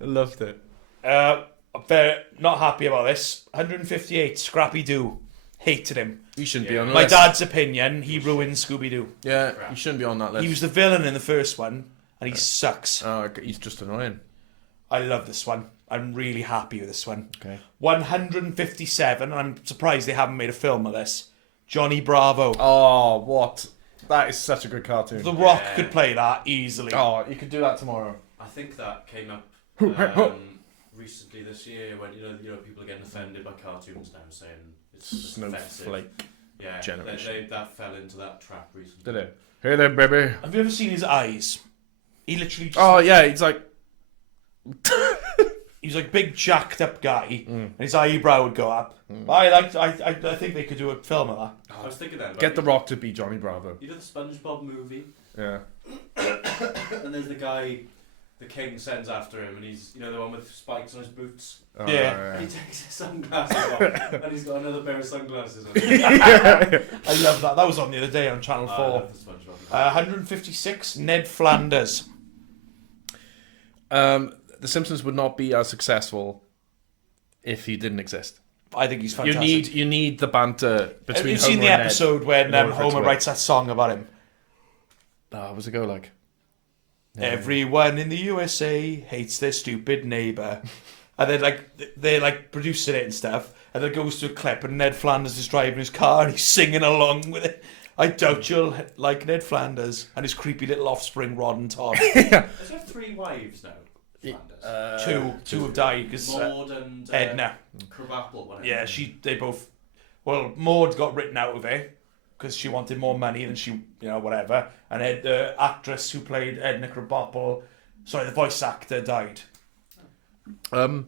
I loved it. I'm very not happy about this. 158, Scrappy Doo. Hated him. You shouldn't be on the My list. dad's opinion, he ruined Scooby-Doo. Yeah, you shouldn't be on that list. He was the villain in the first one, and he sucks. Oh, he's just annoying. I love this one. I'm really happy with this one. Okay. 157, and I'm surprised they haven't made a film of this. Johnny Bravo. Oh, what? That is such a good cartoon. The Rock could play that easily. Oh, you could do that tomorrow. I think that came up recently this year when you know people are getting offended by cartoons now, saying it's offensive. Snowflake. Yeah, generation. that fell into that trap recently. Did it? Hey there, baby. Have you ever seen his eyes? He literally just... Oh, yeah, he's like... He's like a big jacked up guy, and his eyebrow would go up. I think they could do a film of that. I was thinking that. Get The Rock to be Johnny Bravo. You know the SpongeBob movie? Yeah. And there's the guy the king sends after him, and he's the one with spikes on his boots. Oh, Yeah. He takes his sunglasses off, and he's got another pair of sunglasses on. I love that. That was on the other day on Channel 4. I love the SpongeBob. 156, Ned Flanders. The Simpsons would not be as successful if he didn't exist. I think he's fantastic. You need the banter between. Have you Homer seen the and Ned episode when in order for it to Homer work. writes that song about him? What was it go like? Everyone in the USA hates their stupid neighbour. And then they're producing it and stuff, and then it goes to a clip and Ned Flanders is driving his car and he's singing along with it. I doubt you'll like Ned Flanders and his creepy little offspring Rod and Todd. Does he have 3 wives now? Flanders? Two have died because Maud and Edna. Krabappel, whatever. Yeah, they both. Well, Maud got written out of it because she wanted more money than she, whatever. And the actress who played Edna Krabappel, the voice actor died. One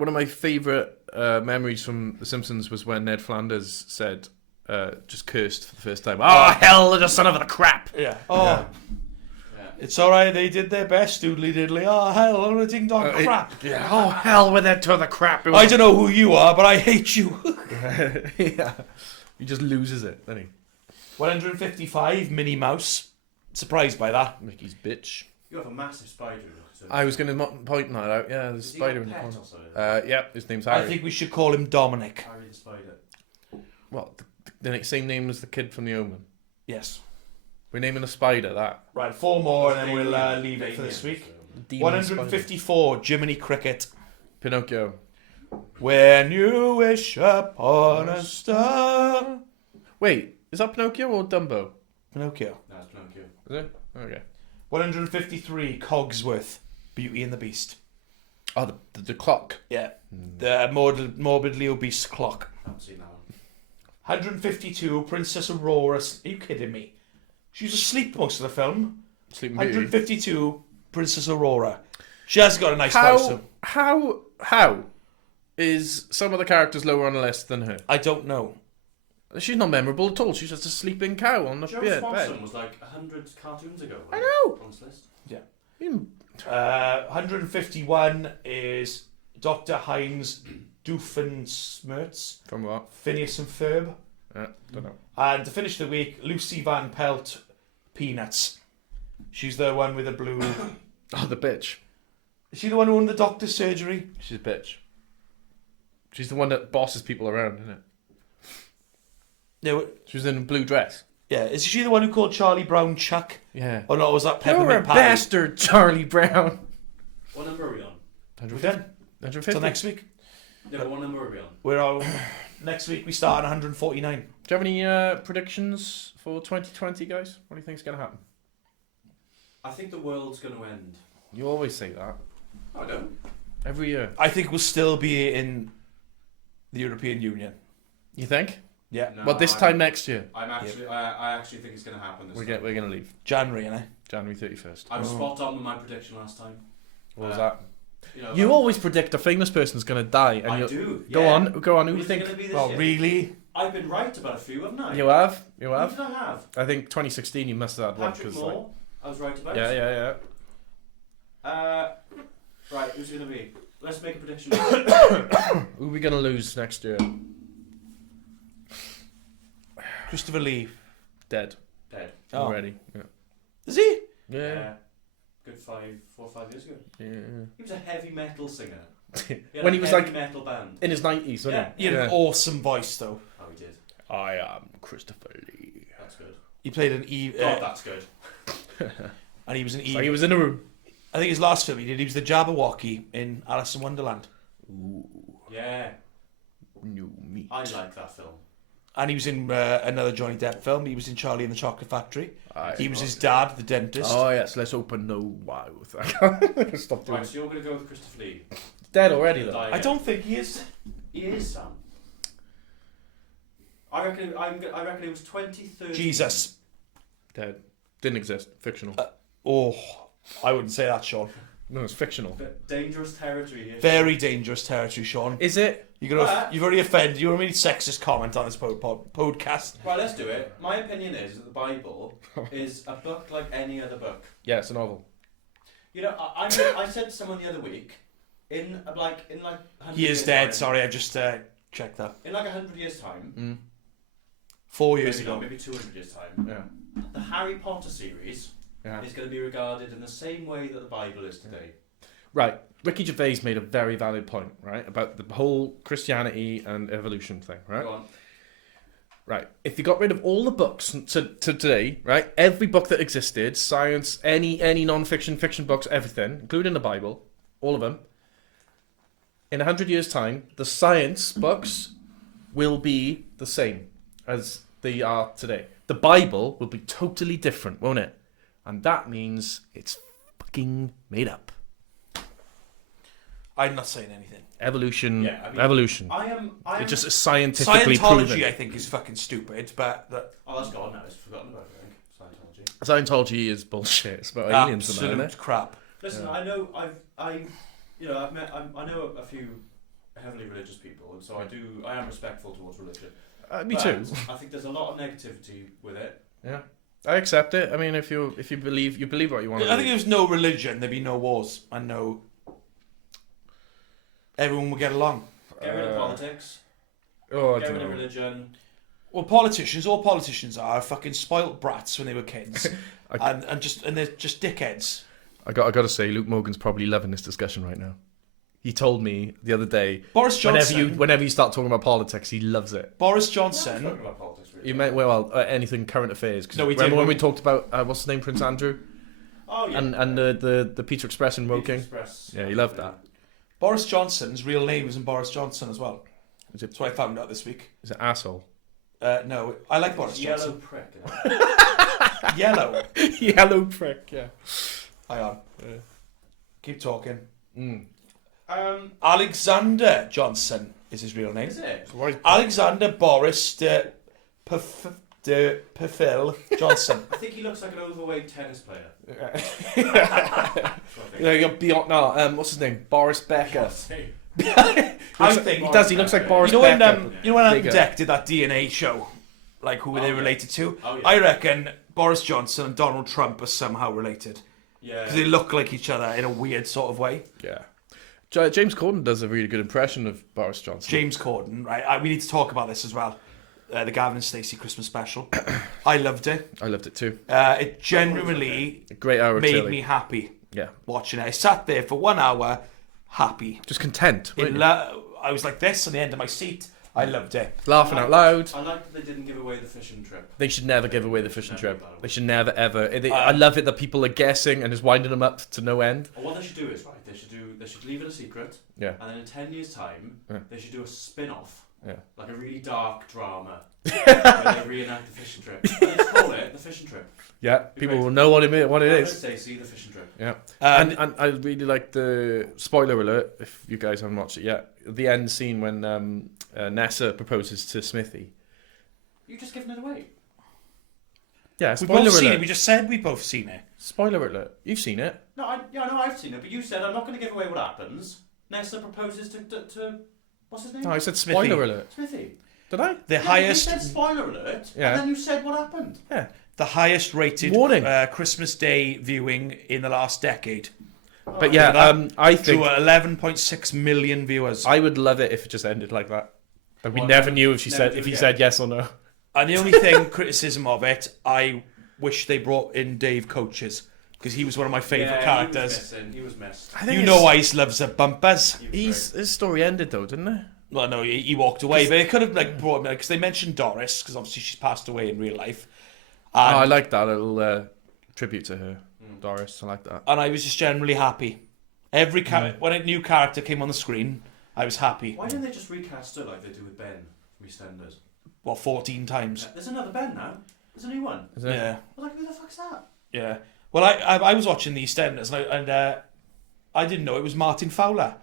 of my favourite memories from The Simpsons was when Ned Flanders said, just cursed for the first time. Oh, hell, the son of a crap! Yeah. Oh. Yeah. It's alright, they did their best, doodly diddly. Oh, hell, what a ding dong crap. Oh, hell with it to the crap. I don't know who you are, but I hate you. Yeah. He just loses it, doesn't he? 155, Minnie Mouse. Surprised by that. Mickey's bitch. You have a massive spider. I was going to point that out. Yeah, there's a spider in the corner. Yeah, his name's Harry. I think we should call him Dominic. Harry the spider. Well, the The same name as the kid from The Omen. Yes. We're naming a spider that. Right, 4 more and then we'll leave it for this week. Demon 154, Jiminy Cricket. spider. Pinocchio. When you wish upon a star. Wait, is that Pinocchio or Dumbo? Pinocchio. That's Pinocchio. Is it? Okay. 153, Cogsworth. Beauty and the Beast. Oh, the clock. Yeah. The morbidly obese clock. I haven't seen that one. 152, Princess Aurora. Are you kidding me? She's asleep most of the film. Sleeping Beauty. 152, Princess Aurora. She has got a nice voice. Though. How is some of the characters lower on the list than her? I don't know. She's not memorable at all. She's just a sleeping cow on the Joe bed. Swanson was like 100 cartoons ago. I know. On this list. Yeah. Hmm. 151 is Dr. Heinz Doofenshmirtz, From what? Phineas and Ferb. Don't know. And to finish the week, Lucy Van Pelt, Peanuts. She's the one with the blue... Oh, the bitch. Is she the one who owned the doctor's surgery? She's a bitch. She's the one that bosses people around, isn't it? No, She was in a blue dress. yeah. Is she the one who called Charlie Brown Chuck? Yeah. Oh no, was that You're a Peppermint Patty? bastard, Charlie Brown. What number are we on? We're done. 150. Till next week. No, but what number are we on? We're on... Next week we start at 149. Do you have any predictions for 2020, guys? What do you think's going to happen? I think the world's going to end. You always say that. I don't. Every year. I think we'll still be in the European Union. You think? Yeah. No, But this time next year, I'm actually. I actually think it's going to happen this we're time. going to leave. January, innit? January 31st. I was spot on with my prediction last time. What was Uh, that? You know, You that- always predict a famous person's going to die. And I you do. Go yeah. on. Who do you Who's it think? going to be this Oh, year? really? I've been right about a few, haven't I? You have? You Who have? did I have? I think 2016 you must have had one. Patrick 'cause, Moore. I was right about. yeah. Right, who's it going to be? Let's make a prediction. Who are we going to lose next year? Christopher Lee. Dead. Dead. Oh. Already. Yeah. Is he? Yeah. Good 4 or 5 years ago. Yeah. He was a heavy metal singer. He had When a he was heavy like metal band. in his 90s, wasn't Yeah. He had an awesome voce, though. Oh, he did. I am Christopher Lee. That's good. He played an Eve, God, that's good. and he was an Eve. Like he was in a room. I think his last film he did, he was the Jabberwocky in Alice in Wonderland, Yeah, New me. I like that film. and he was in another Johnny Depp film. He was in Charlie and the Chocolate Factory. He was his dad, the dentist. Oh yes, let's open no mouth. Stop doing Right, it. so you're going to go with Christopher Lee. Dead already though. Die I again. don't think he is. He is, Sam. I reckon it was 2013. Jesus. Dead. Didn't exist. Fictional. Oh, I wouldn't say that, Sean. No, it's fictional. But dangerous territory here. Very dangerous territory, Sean. Is it? You've already offended. You already made sexist comment on this podcast. Right, let's do it. My opinion is that the Bible is a book like any other book. Yeah, it's a novel. You know, I said to someone the other week, in like 100 He is years dead. time- Sorry, I just checked that. In like 100 years' time, 4 years maybe not, ago. maybe 200 years' time, Yeah. the Harry Potter series Yeah. is going to be regarded in the same way that the Bible is today. Right. Ricky Gervais made a very valid point, right, about the whole Christianity and evolution thing, right? Go on. Right. If you got rid of all the books to today, right, every book that existed, science, any non-fiction, fiction books, everything, including the Bible, all of them, in 100 years' time, the science books will be the same as they are today. The Bible will be totally different, won't it? And that means it's fucking made up. I'm not saying anything. Evolution. Yeah, I mean, evolution. I am. It's just scientifically Scientology, proven. I think, is fucking stupid, but Oh, that's gone now. It's forgotten about it, I think. Scientology. Scientology is bullshit. It's about aliens and that, absolute isn't it? crap. Listen, Yeah. I know I know a few heavily religious people, and so I am respectful towards religion. Me But too. I think there's a lot of negativity with it. Yeah, I accept it. I mean, if you believe what you want. I think if there's no religion, there'd be no wars, and no... Everyone would get along. Get rid of politics. Oh, I Get don't rid of know. religion. Well, all politicians are fucking spoilt brats when they were kids, I- and they're just dickheads. I got to say, Luke Morgan's probably loving this discussion right now. He told me the other day. Boris Johnson. Whenever you start talking about politics, he loves it. Boris Yeah, I'm Johnson. talking about politics, really. You meant anything current affairs. 'Cause No, we remember did. when we talked about what's his name, Prince Andrew, Oh, yeah. and the Peter Express in Pizza Woking. Express. Yeah, he loved that. Boris Johnson's real name isn't Boris Johnson as well. Is it? That's what I found out this week. Is it asshole? No, I like Boris Yellow Johnson. prick. You know? Yellow. Yellow prick. Yeah. Hang on. Yeah. Keep talking. Mm. Alexander Johnson is his real name. Is it? Alexander Boris de Perfil Johnson. I think he looks like an overweight tennis player. Yeah, you're beyond. No, what's his name? Boris Becker. I think He does. He looks like Boris You know when Becker. Ant Bigger. and Dec did that DNA show, like who were they Oh, yeah. related to? Oh, yeah. I reckon Boris Johnson and Donald Trump are somehow related Yeah. because they look like each other in a weird sort of way. Yeah. James Corden does a really good impression of Boris Johnson. James Corden, right? We need to talk about this as well. The Gavin and Stacey Christmas special. I loved it. I loved it too. It genuinely A great hour of made telly. me happy Yeah. watching it. I sat there for 1 hour, happy. Just content. weren't you? I was like this on the end of my seat. I loved it. Laughing out loud. I like that they didn't give away the fishing trip. They should never give away the fishing Never trip. give that away. They should never ever. I love it that people are guessing and just winding them up to no end. Or what they should do is, right, they should leave it a secret, Yeah. and then in 10 years' time, Yeah. they should do a spin-off, Yeah. like a really dark drama, where they reenact the fishing trip. And just call it the fishing trip. Yeah. People will know what it Gavin is. Stacey, the fishing trip. Yeah. And And I really like the spoiler alert, if you guys haven't watched it yet, the end scene when Nessa proposes to Smithy. You're just giving it away. Yeah, we've spoiler both seen alert. it. We just said we've both seen it. Spoiler alert. You've seen it. No, I know I've seen it, but you said I'm not going to give away what happens. Nessa proposes to what's his name? No, I said Smithy. spoiler alert. Smithy. Did I? The Yeah, highest, You said spoiler alert, Yeah. and then you said what happened. Yeah. the highest rated Warning. Christmas Day viewing in the last decade. But yeah, I To think 11.6 million viewers. I would love it if it just ended like that. That we Well, never knew if never he do said again. yes or no. And the only thing criticism of it, I wish they brought in Dave Coaches because he was one of my favourite characters. He was missed. I think You know why he loves the bumpers. He was great. his story ended though, didn't it? Well, no, he walked away, but it could have like brought him because they mentioned Doris because obviously she's passed away in real life. Oh, I And, like that little tribute to her, Doris. I like that. and I was just generally happy. Every when a new character came on the screen, I was happy. Why didn't they just recast her like they do with Ben from EastEnders? Well, 14 times. There's another Ben now. There's a new one. Is it? Yeah, I was like, who the fuck's that? yeah. Well, I was watching the EastEnders and I didn't know it was Martin Fowler.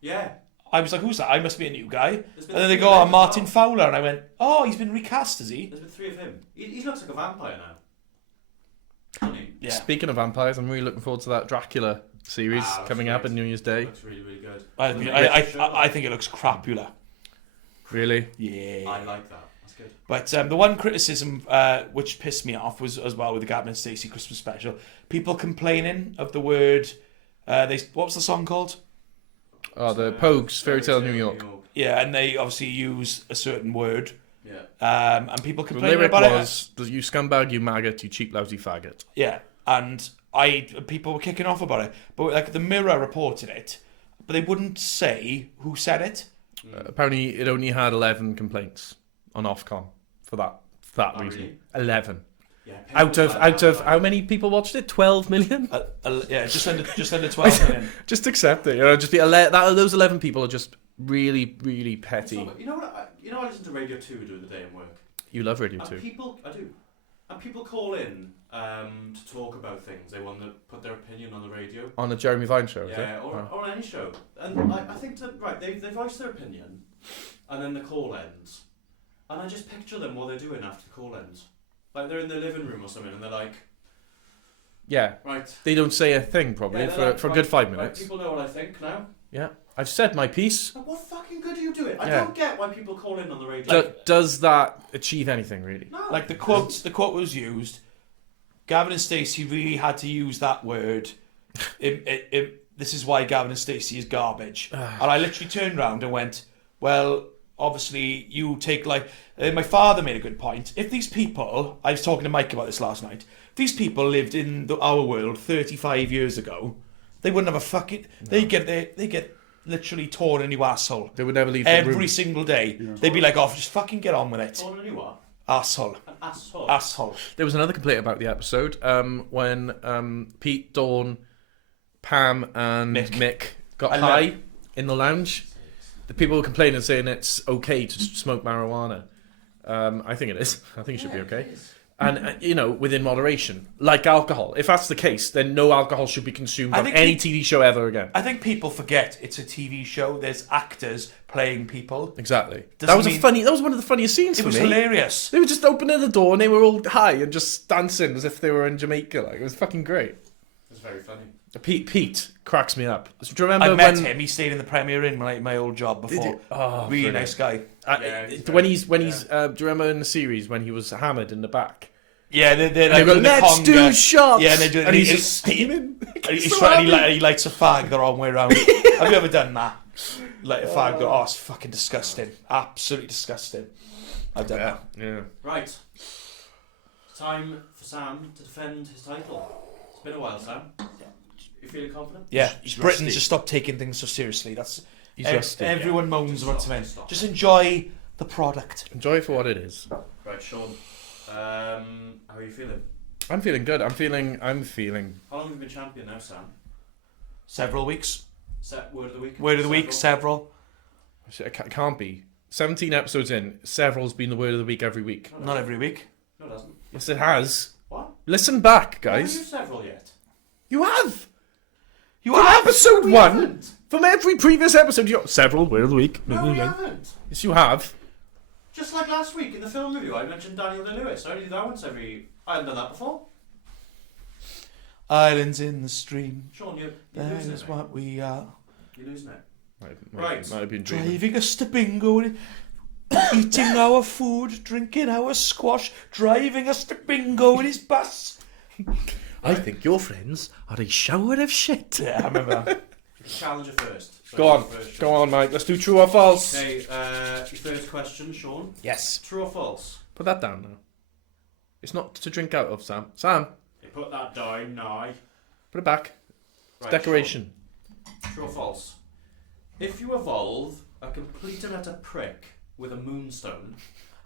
Yeah. I was like, who's that? I must be a new guy. There's been And then they three go, of oh, them as Martin well. Fowler. And I went, oh, he's been recast, has he? There's been 3 of him. He looks like a vampire now. Funny. Yeah. Speaking of vampires, I'm really looking forward to that Dracula series that's coming up great. on New Year's Day. Looks really, really good. I think it looks crapula. Really? Yeah. I like that. That's good. But the one criticism which pissed me off was as well with the Gavin and Stacey Christmas special. People complaining of the word. What was the song called? Oh, the Pogues, Fairy Tale New York. Yeah, and they obviously use a certain word. Yeah. And people The complaining lyric about was, "You scumbag, you maggot, you cheap, lousy faggot." it. Yeah, and people were kicking off about it. But like the Mirror reported it, but they wouldn't say who said it. Apparently, it only had 11 complaints on Ofcom for that Oh, reason. really? 11 Yeah. out of how many people watched it? 12 million. Yeah, just under 12 million. Just accept it. Just be those 11 people are just really, really petty. So, you know what? I listen to Radio 2 during the day and work. You love Radio And 2. I do. And people call in to talk about things. They want to put their opinion on the radio. On the Jeremy Vine show, is Yeah, it? or Oh. on any show. And I think that, right, they voice their opinion, and then the call ends. And I just picture them what they're doing after the call ends. Like they're in their living room or something, and they're like, Yeah. right. They don't say a thing, probably, Yeah, they're like, for a right, good 5 right, minutes. people know what I think now. Yeah. I've said my piece. Like, what fucking good are you doing? I Yeah. don't get why people call in on the radio. Does that achieve anything, really? No. Like the quote was used. Gavin and Stacey really had to use that word. This is why Gavin and Stacey is garbage. And I literally turned around and went, well, obviously you take like... my father made a good point. If these people... I was talking to Mike about this last night. If these people lived in our world 35 years ago, they wouldn't have a fucking... They get literally torn a new asshole. They would never leave the Every room. single day. They'd be like, oh, just fucking get on with it. Torn a new what? Asshole. An asshole. Asshole. There was another complaint about the episode when Pete, Dawn, Pam, and Mick got I high love- in the lounge. The people were complaining, saying it's okay to smoke marijuana. I think it is. I think it should be okay. And, within moderation. Like alcohol. If that's the case, then no alcohol should be consumed I on think any TV show ever again. I think people forget it's a TV show. There's actors playing people. Exactly. Doesn't That was one of the funniest scenes It for was me. hilarious. They were just opening the door and they were all high and just dancing as if they were in Jamaica. Like, it was fucking great. It was very funny. Pete cracks me up. Do you remember I met when him. He stayed in the Premier Inn my old job before. you? Oh, really brilliant. nice guy. Yeah, he's when very- he's do you remember in the series when he was hammered in the back? Yeah, they're And they like go, doing the let's do conga. shots. Yeah, and they do it. and he's he- just steaming. He's So trying, happy. he lights a fag the wrong way around. Have you ever done that? Light a fag. Oh, it's fucking disgusting. Absolutely disgusting. I've done that. Yeah. Right. Time for Sam to defend his title. It's been a while, Sam. You feeling confident? Yeah, He's Britons rusty. just stop taking things so seriously. That's He's rusty. everyone moans Just about stop, something. stop. Just enjoy the product. Enjoy it for what it is. Right, Sean. How are you feeling? I'm feeling good. I'm feeling. How long have you been champion now, Sam? Several weeks. Set word of the week. Word of the week. Several. It can't be. 17 episodes in, several's been the word of the week every week. Not every week. No, it hasn't. Yes, it has. What? Listen back, Haven't guys. you several yet? You have. You From have. episode We 1, haven't. from every previous episode, you several word of the week. No, we haven't. Yes, you have. Just like last week in the film review, I mentioned Daniel Day-Lewis. I only do that once every. I haven't done that before. Islands in the stream. Sean, you're That losing is it. Mate. what we are. You're losing it. Might have been dreaming. Driving us to bingo, eating our food, drinking our squash, driving us to bingo in his bus. I think your friends are a shower of shit. Yeah, I remember that. Challenger first. So Go on, first, go Sean. on, Mike. Let's do true or false. Okay, your first question, Sean. Yes. True or false? Put that down now. It's not to drink out of, Sam. Sam, You put that down now. put it back. It's Right, decoration. Sean. True or false? If you evolve a complete and utter prick with a moonstone,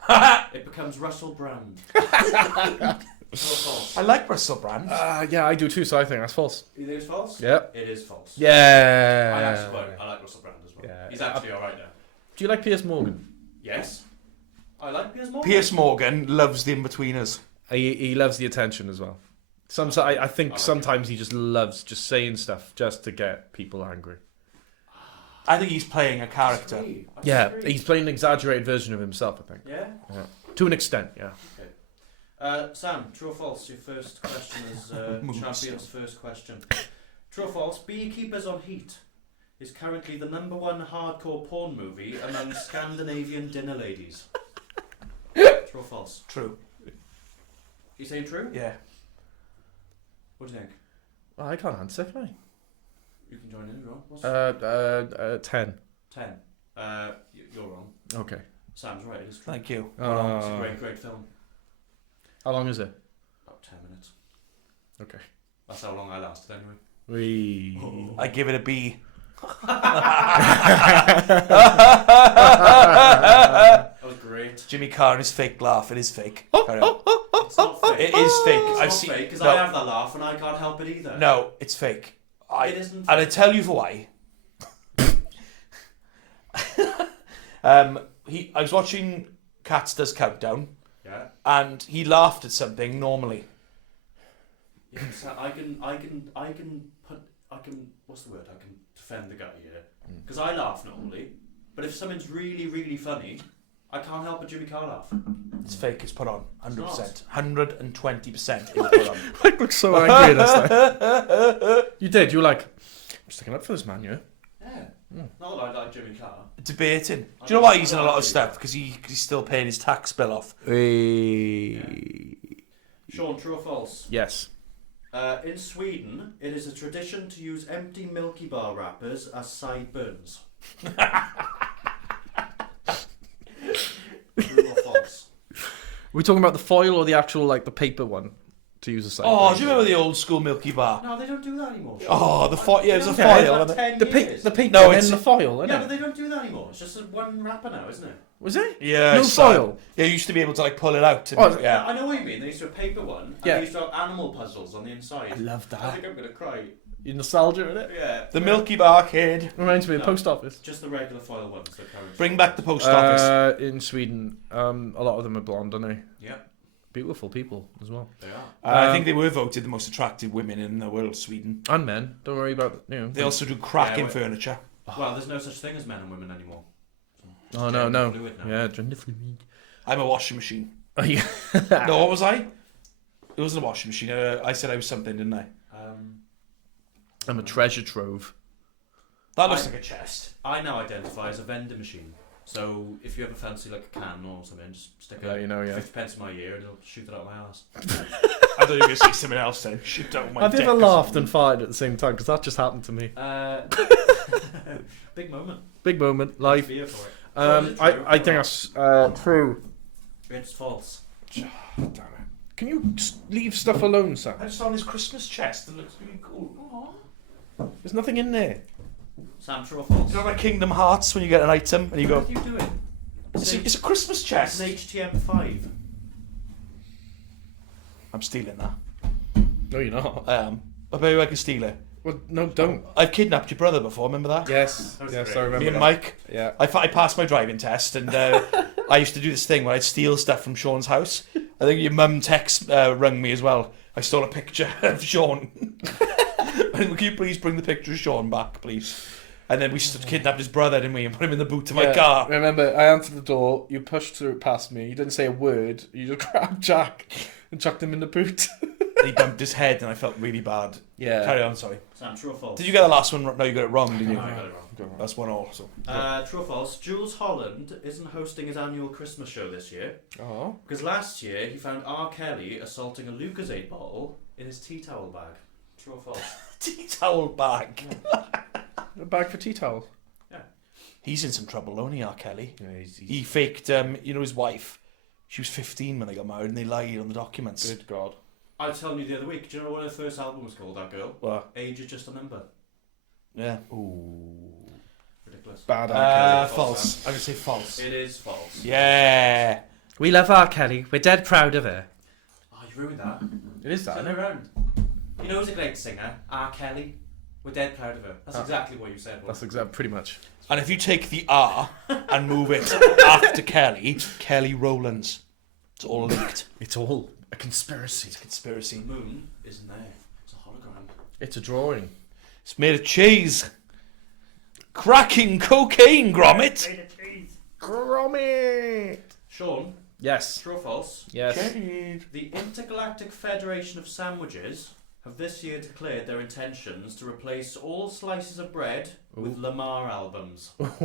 it becomes Russell Brand. True or false? I like Russell Brand. Yeah, I do too, so I think that's false. You think it's false? Yeah. It is false. Yeah. I actually I like Russell Brand as well. Yeah. He's actually alright now. Do you like Piers Morgan? Yes. I like Piers Morgan. Pierce Morgan loves the in-betweeners. He loves the attention as well. I think like sometimes he just loves just saying stuff just to get people angry. I think he's playing a character. I Yeah, disagree. he's playing an exaggerated version of himself, I think. Yeah? To an extent, yeah. Sam, true or false? Your first question is Moonstone. champion's first question. True or false? Beekeepers on Heat is currently the #1 hardcore porn movie among Scandinavian dinner ladies. True or false? True. You saying true? Yeah. What do you think? Well, I can't answer, can I? You can join in as well. What's 10. 10? You're wrong. Okay. Sam's right. It is true. Thank you. It's a great, great film. How long is it? About 10 minutes. Okay. That's how long I lasted anyway. We. I give it a B. That was great. Jimmy Carr and his fake laugh. It is fake. Carry on. It's not fake. It is fake. It's I've not seen. fake because no, I have that laugh and I can't help it either. no, it's fake. It isn't And I fake. tell you for why. I was watching Cats Does Countdown, Yeah. and he laughed at something normally. Yeah, so I can what's the word? I can defend the guy here because I laugh normally, but if something's really really funny, I can't help but Jimmy Carr laugh. It's fake. It's put on. 100%. It's 120% is put on. Mike looked so angry at us. You did. You were like, I'm sticking up for this man, yeah? Yeah. Not that I like Jimmy Carr. Debating. Do you know why he's in a lot of stuff? Because he's still paying his tax bill off. Sean, true or false? Yes. In Sweden, it is a tradition to use empty Milky Bar wrappers as sideburns. True or false? Are we talking about the foil or the actual, like, the paper one? to use a site. Oh, do you remember the old school Milky Bar? No, they don't do that anymore. Oh, the foil. Yeah, it was a They foil. don't wasn't it? do that for 10 the years. pink No, and it's- then the foil, isn't Yeah, it? but they don't do that anymore. It's just one wrapper now, isn't it? Was it? Yeah, No it's, foil. Yeah, you used to be able to like pull it out. And, Oh, yeah. I know what you mean. They used to have a paper one, and Yeah. they used to have animal puzzles on the inside. I love I that. think I'm gonna cry. You nostalgia in it? Yeah. The Milky Bar kid. Reminds me of No. the post office. Just the regular foil ones. The current Bring foil back the ones. post office. In Sweden, a lot of them are blonde, aren't they? Yeah, Beautiful people as well. they are. I think they were voted the most attractive women in the world, Sweden. And men. Don't worry about They also do cracking Yeah, furniture. Well, there's no such thing as men and women anymore. Oh no, no. Fluid now. Yeah, gender fluid. I'm a washing machine. Oh, yeah. No, what was I? It wasn't a washing machine. I said I was something, didn't I? I'm a treasure trove. That looks I- like a chest. I now identify as a vendor machine. So if you ever fancy like a can or something, just stick Yeah, a you know, yeah. 50 pence in my ear and it'll shoot it out my ass. I thought you were going to say something else then. Shit out my Have you dick ever or laughed something. and farted at the same time? Because that just happened to me. Big moment. Big moment, live. Beer for it. So is it true? I think that's true. It's false. Damn it. Can you leave stuff alone, Sam? I just found this Christmas chest that looks really cool. Aww. There's nothing in there. Sam, true or false? You know like Kingdom Hearts when you get an item and you go, What are you doing? it's a Christmas It's chest. an HTM5. I'm stealing that. No, you're not. I bet you I can steal it. Well, no, don't. I've kidnapped your brother before, remember that? Yes. That was Yes, great. I remember Me and that. Mike. Yeah. I passed my driving test and I used to do this thing where I'd steal stuff from Sean's house. I think your mum rung me as well. I stole a picture of Sean. And can you please bring the picture of Sean back, please? And then we kidnapped his brother, didn't we, and put him in the boot of my Yeah, car. Remember, I answered the door. You pushed through past me. You didn't say a word. You just grabbed Jack and chucked him in the boot. And he bumped his head and I felt really bad. Yeah. Carry on, sorry. Sam, true or false? Did you get the last one? No, you got it wrong, didn't you? No, I got it wrong. That's 1-1. So. True or false? Jules Holland isn't hosting his annual Christmas show this year Oh. because last year he found R. Kelly assaulting a Lucozade bottle in his tea towel bag. True or false? Tea towel bag. A bag for tea towels. He's in some trouble, don't he, R. Kelly? Yeah, He faked, his wife. She was 15 when they got married and they lied on the documents. Good God. I was telling you the other week, do you know what her first album was called, that girl? What? Age is just a number. Yeah. Ooh. Ridiculous. Bad R. Kelly. False. I would say false. It is false. Yeah. We love R. Kelly. We're dead proud of her. Oh, you ruined that. It is Turn around. You know who's a great singer? R. Kelly. We're dead proud of her. That's exactly what you said. That's exactly pretty much. And if you take the R and move it after Kelly Rowlands. It's all linked. It's all a conspiracy. It's a conspiracy. The moon isn't there. It's a hologram. It's a drawing. It's made of cheese. Cracking cocaine, grommet. Grommet. Sean, Yes. true or false? Yes. The Intergalactic Federation of Sandwiches have this year declared their intentions to replace all slices of bread with Lamar albums. False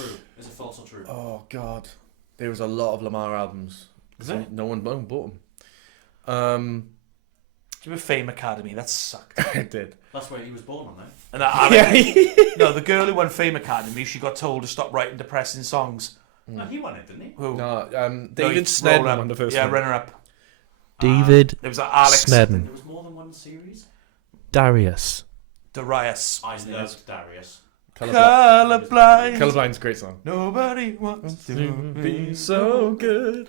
or true? Is it false or true? Oh God. There was a lot of Lamar albums. Is there? No one bought them. Do you remember Fame Academy? That sucked. I did. That's where he was born on there. And that no, the girl who won Fame Academy, she got told to stop writing depressing songs. No, he won it, didn't he? Who? No, No, David he- Snedden roll-up. won the first Yeah, one. runner up. David There was Alex Snedden. There was more than one series. Darius. Darius. I loved Darius. Colorblind. Colorblind's a great song. Nobody wants to Be so good.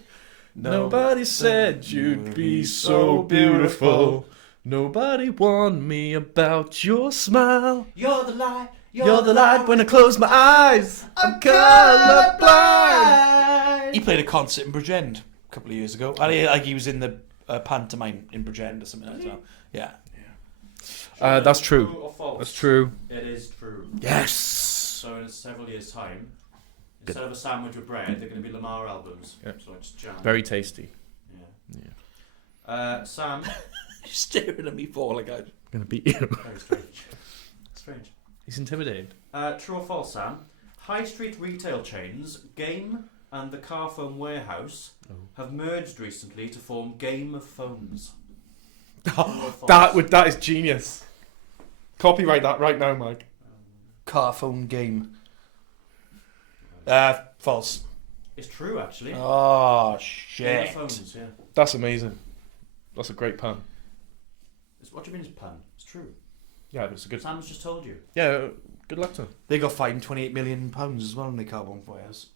Nobody said you'd be so beautiful. Nobody warned me about your smile. You're the light. You're the light when I close my eyes. I'm colorblind. He played a concert in Bridgend a couple of years ago. And he was in the pantomime in Bridgend or something like that. Yeah. That's true. True or false? That's true. It is true. Yes. So in several years' time, instead of a sandwich with bread, they're going to be Lamar albums. Yeah. So it's jam. Very tasty. Yeah. Sam. You're staring at me for like I'm gonna beat you. Very strange. Strange. He's intimidated. True or false, Sam? High street retail chains Game and the Car Phone Warehouse have merged recently to form Game of Phones. True or false? That is genius. Copyright that right now, Mike. car phone game. False. It's true, actually. Oh Game of shit. Phones, yeah. That's amazing. That's a great pun. What do you mean it's pun? It's true. Yeah, it's a good. Sam's just told you. Yeah, good luck to them. They got fined £28 million as well in the carbon fires.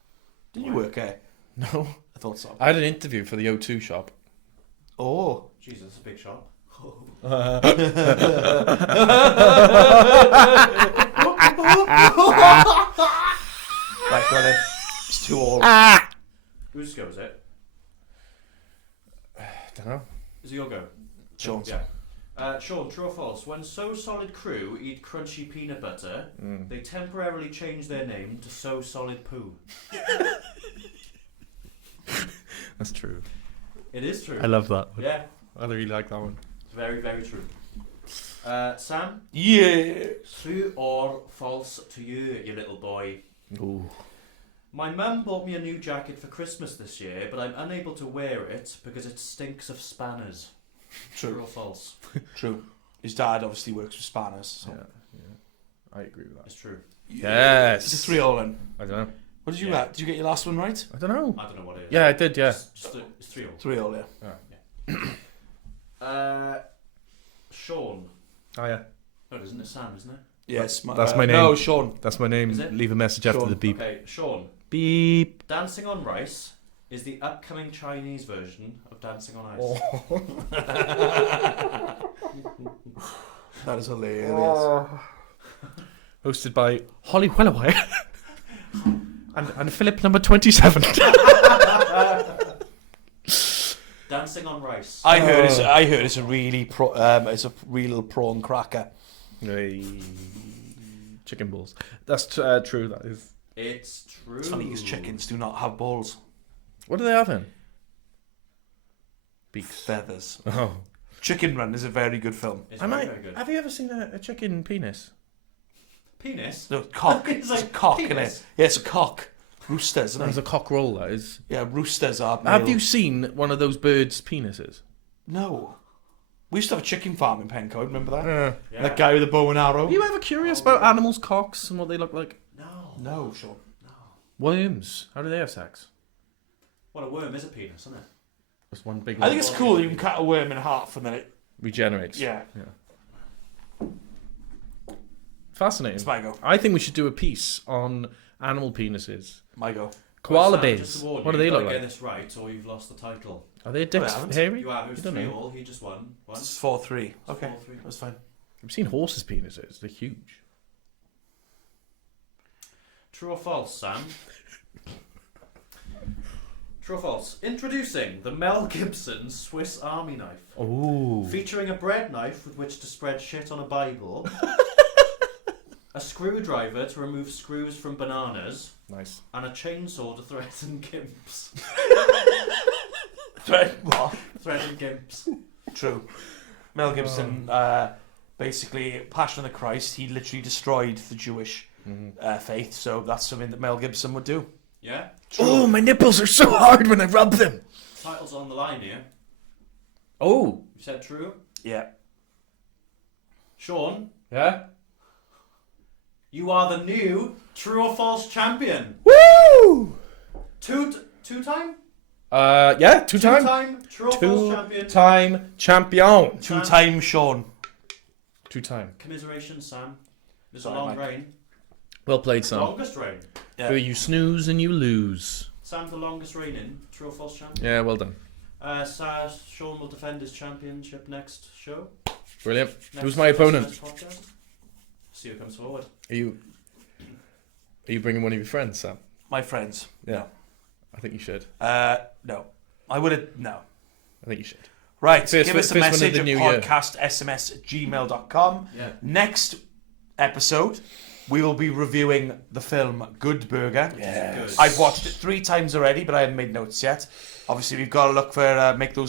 Did you work there? No, I thought so. I had an interview for the O2 shop. Oh. Jesus, that's a big shop. Right, go on then. It's 2-all. Whose go is it? Don't know. Is it your go? Sean's. Yeah. Sean, true or false? When So Solid Crew eat crunchy peanut butter, they temporarily change their name to So Solid Poo. That's true. It is true. I love that. Yeah, I really like that one. it's very, very true. Sam, Yeah. true or false to you, you little boy? Ooh. My mum bought me a new jacket for Christmas this year, but I'm unable to wear it because it stinks of spanners. True or false? True. His dad obviously works with spanners. So. Yeah. I agree with that. It's true. Yes. It's a 3-all then. I don't know. What did you Yeah. get? Did you get your last one right? I don't know. I don't know what it is. Yeah, I did. Yeah. It's 3-all. 3-all, yeah. Sean. Oh yeah. No, it isn't. It's Sam, isn't it? Yes. That's my name. No, Sean. That's my name. Is it? Leave a message after Sean. the beep. Okay, Sean. Beep. Dancing on Rice is the upcoming Chinese version of Dancing on Ice. Oh. That is hilarious. Hosted by Holly Wellaway and Philip number 27. Dancing on Rice. I heard it's a really it's a real prawn cracker. Hey. Chicken balls. That's true. That is. It's true. It's funny because chickens do not have balls. What do they have then? Beaks. Feathers. Oh. Chicken Run is a very good film. It's very, very good. Have you ever seen a chicken penis? Penis? No, cock. It's It's like a cock, penis. innit? Yeah, it's a cock. Roosters, isn't There's it? a cock roll. That is. Yeah, roosters are male. Have you seen one of those birds' penises? No. We used to have a chicken farm in Pencoed, remember that? Yeah. That guy with the bow and arrow? Are you ever curious about animals' cocks and what they look like? No. No, Sean. Worms. How do they have sex? Well, a worm is a penis, isn't it? Just one big. I think it's cool that you can cut a worm in half and then it... regenerates. Yeah. Fascinating. It's my go. I think we should do a piece on animal penises. My go. Koala Well, Sam, bears. just to warn What do you, they you've look got to like? get this right, or you've lost the title. Are they dicks haven't. hairy? You have. It was don't know. 3-all. He just won. It's 4-3. Okay, 4-3. that's fine. I've seen horses' penises. They're huge. True or false, Sam? True or false? Introducing the Mel Gibson Swiss Army knife. Oh. Featuring a bread knife with which to spread shit on a Bible, a screwdriver to remove screws from bananas, Nice. and a chainsaw to threaten gimps. What? Threaten gimps. True. Mel Gibson, basically, Passion of the Christ, he literally destroyed the Jewish faith, so that's something that Mel Gibson would do. Yeah? Oh, my nipples are so hard when I rub them. Title's on the line here. Oh. You said true. Yeah. Sean, Yeah? you are the new true or false champion. Woo! Two-time? Yeah, two-time. Two-time true or false champion. Two-time champion. Two-time Sean. Two-time. Commiserations, Sam. It's a Sorry, long Mike. reign. Well played, Sam. Longest reign. Yeah. Where you snooze and you lose. Sam's the longest reigning true or false champion. Yeah, well done. Sean will defend his championship next show. Brilliant. Next Who's my opponent? SMS Podcast. See who comes forward. Are you bringing one of your friends, Sam? My friends. Yeah. I think you should. No. I would have... No. I think you should. Right, First give us a one of message the at new year. podcast@sms@gmail.com. Yeah. Next episode, we will be reviewing the film Good Burger. Yes. I've watched it 3 times already, but I haven't made notes yet. Obviously, we've got to look for make those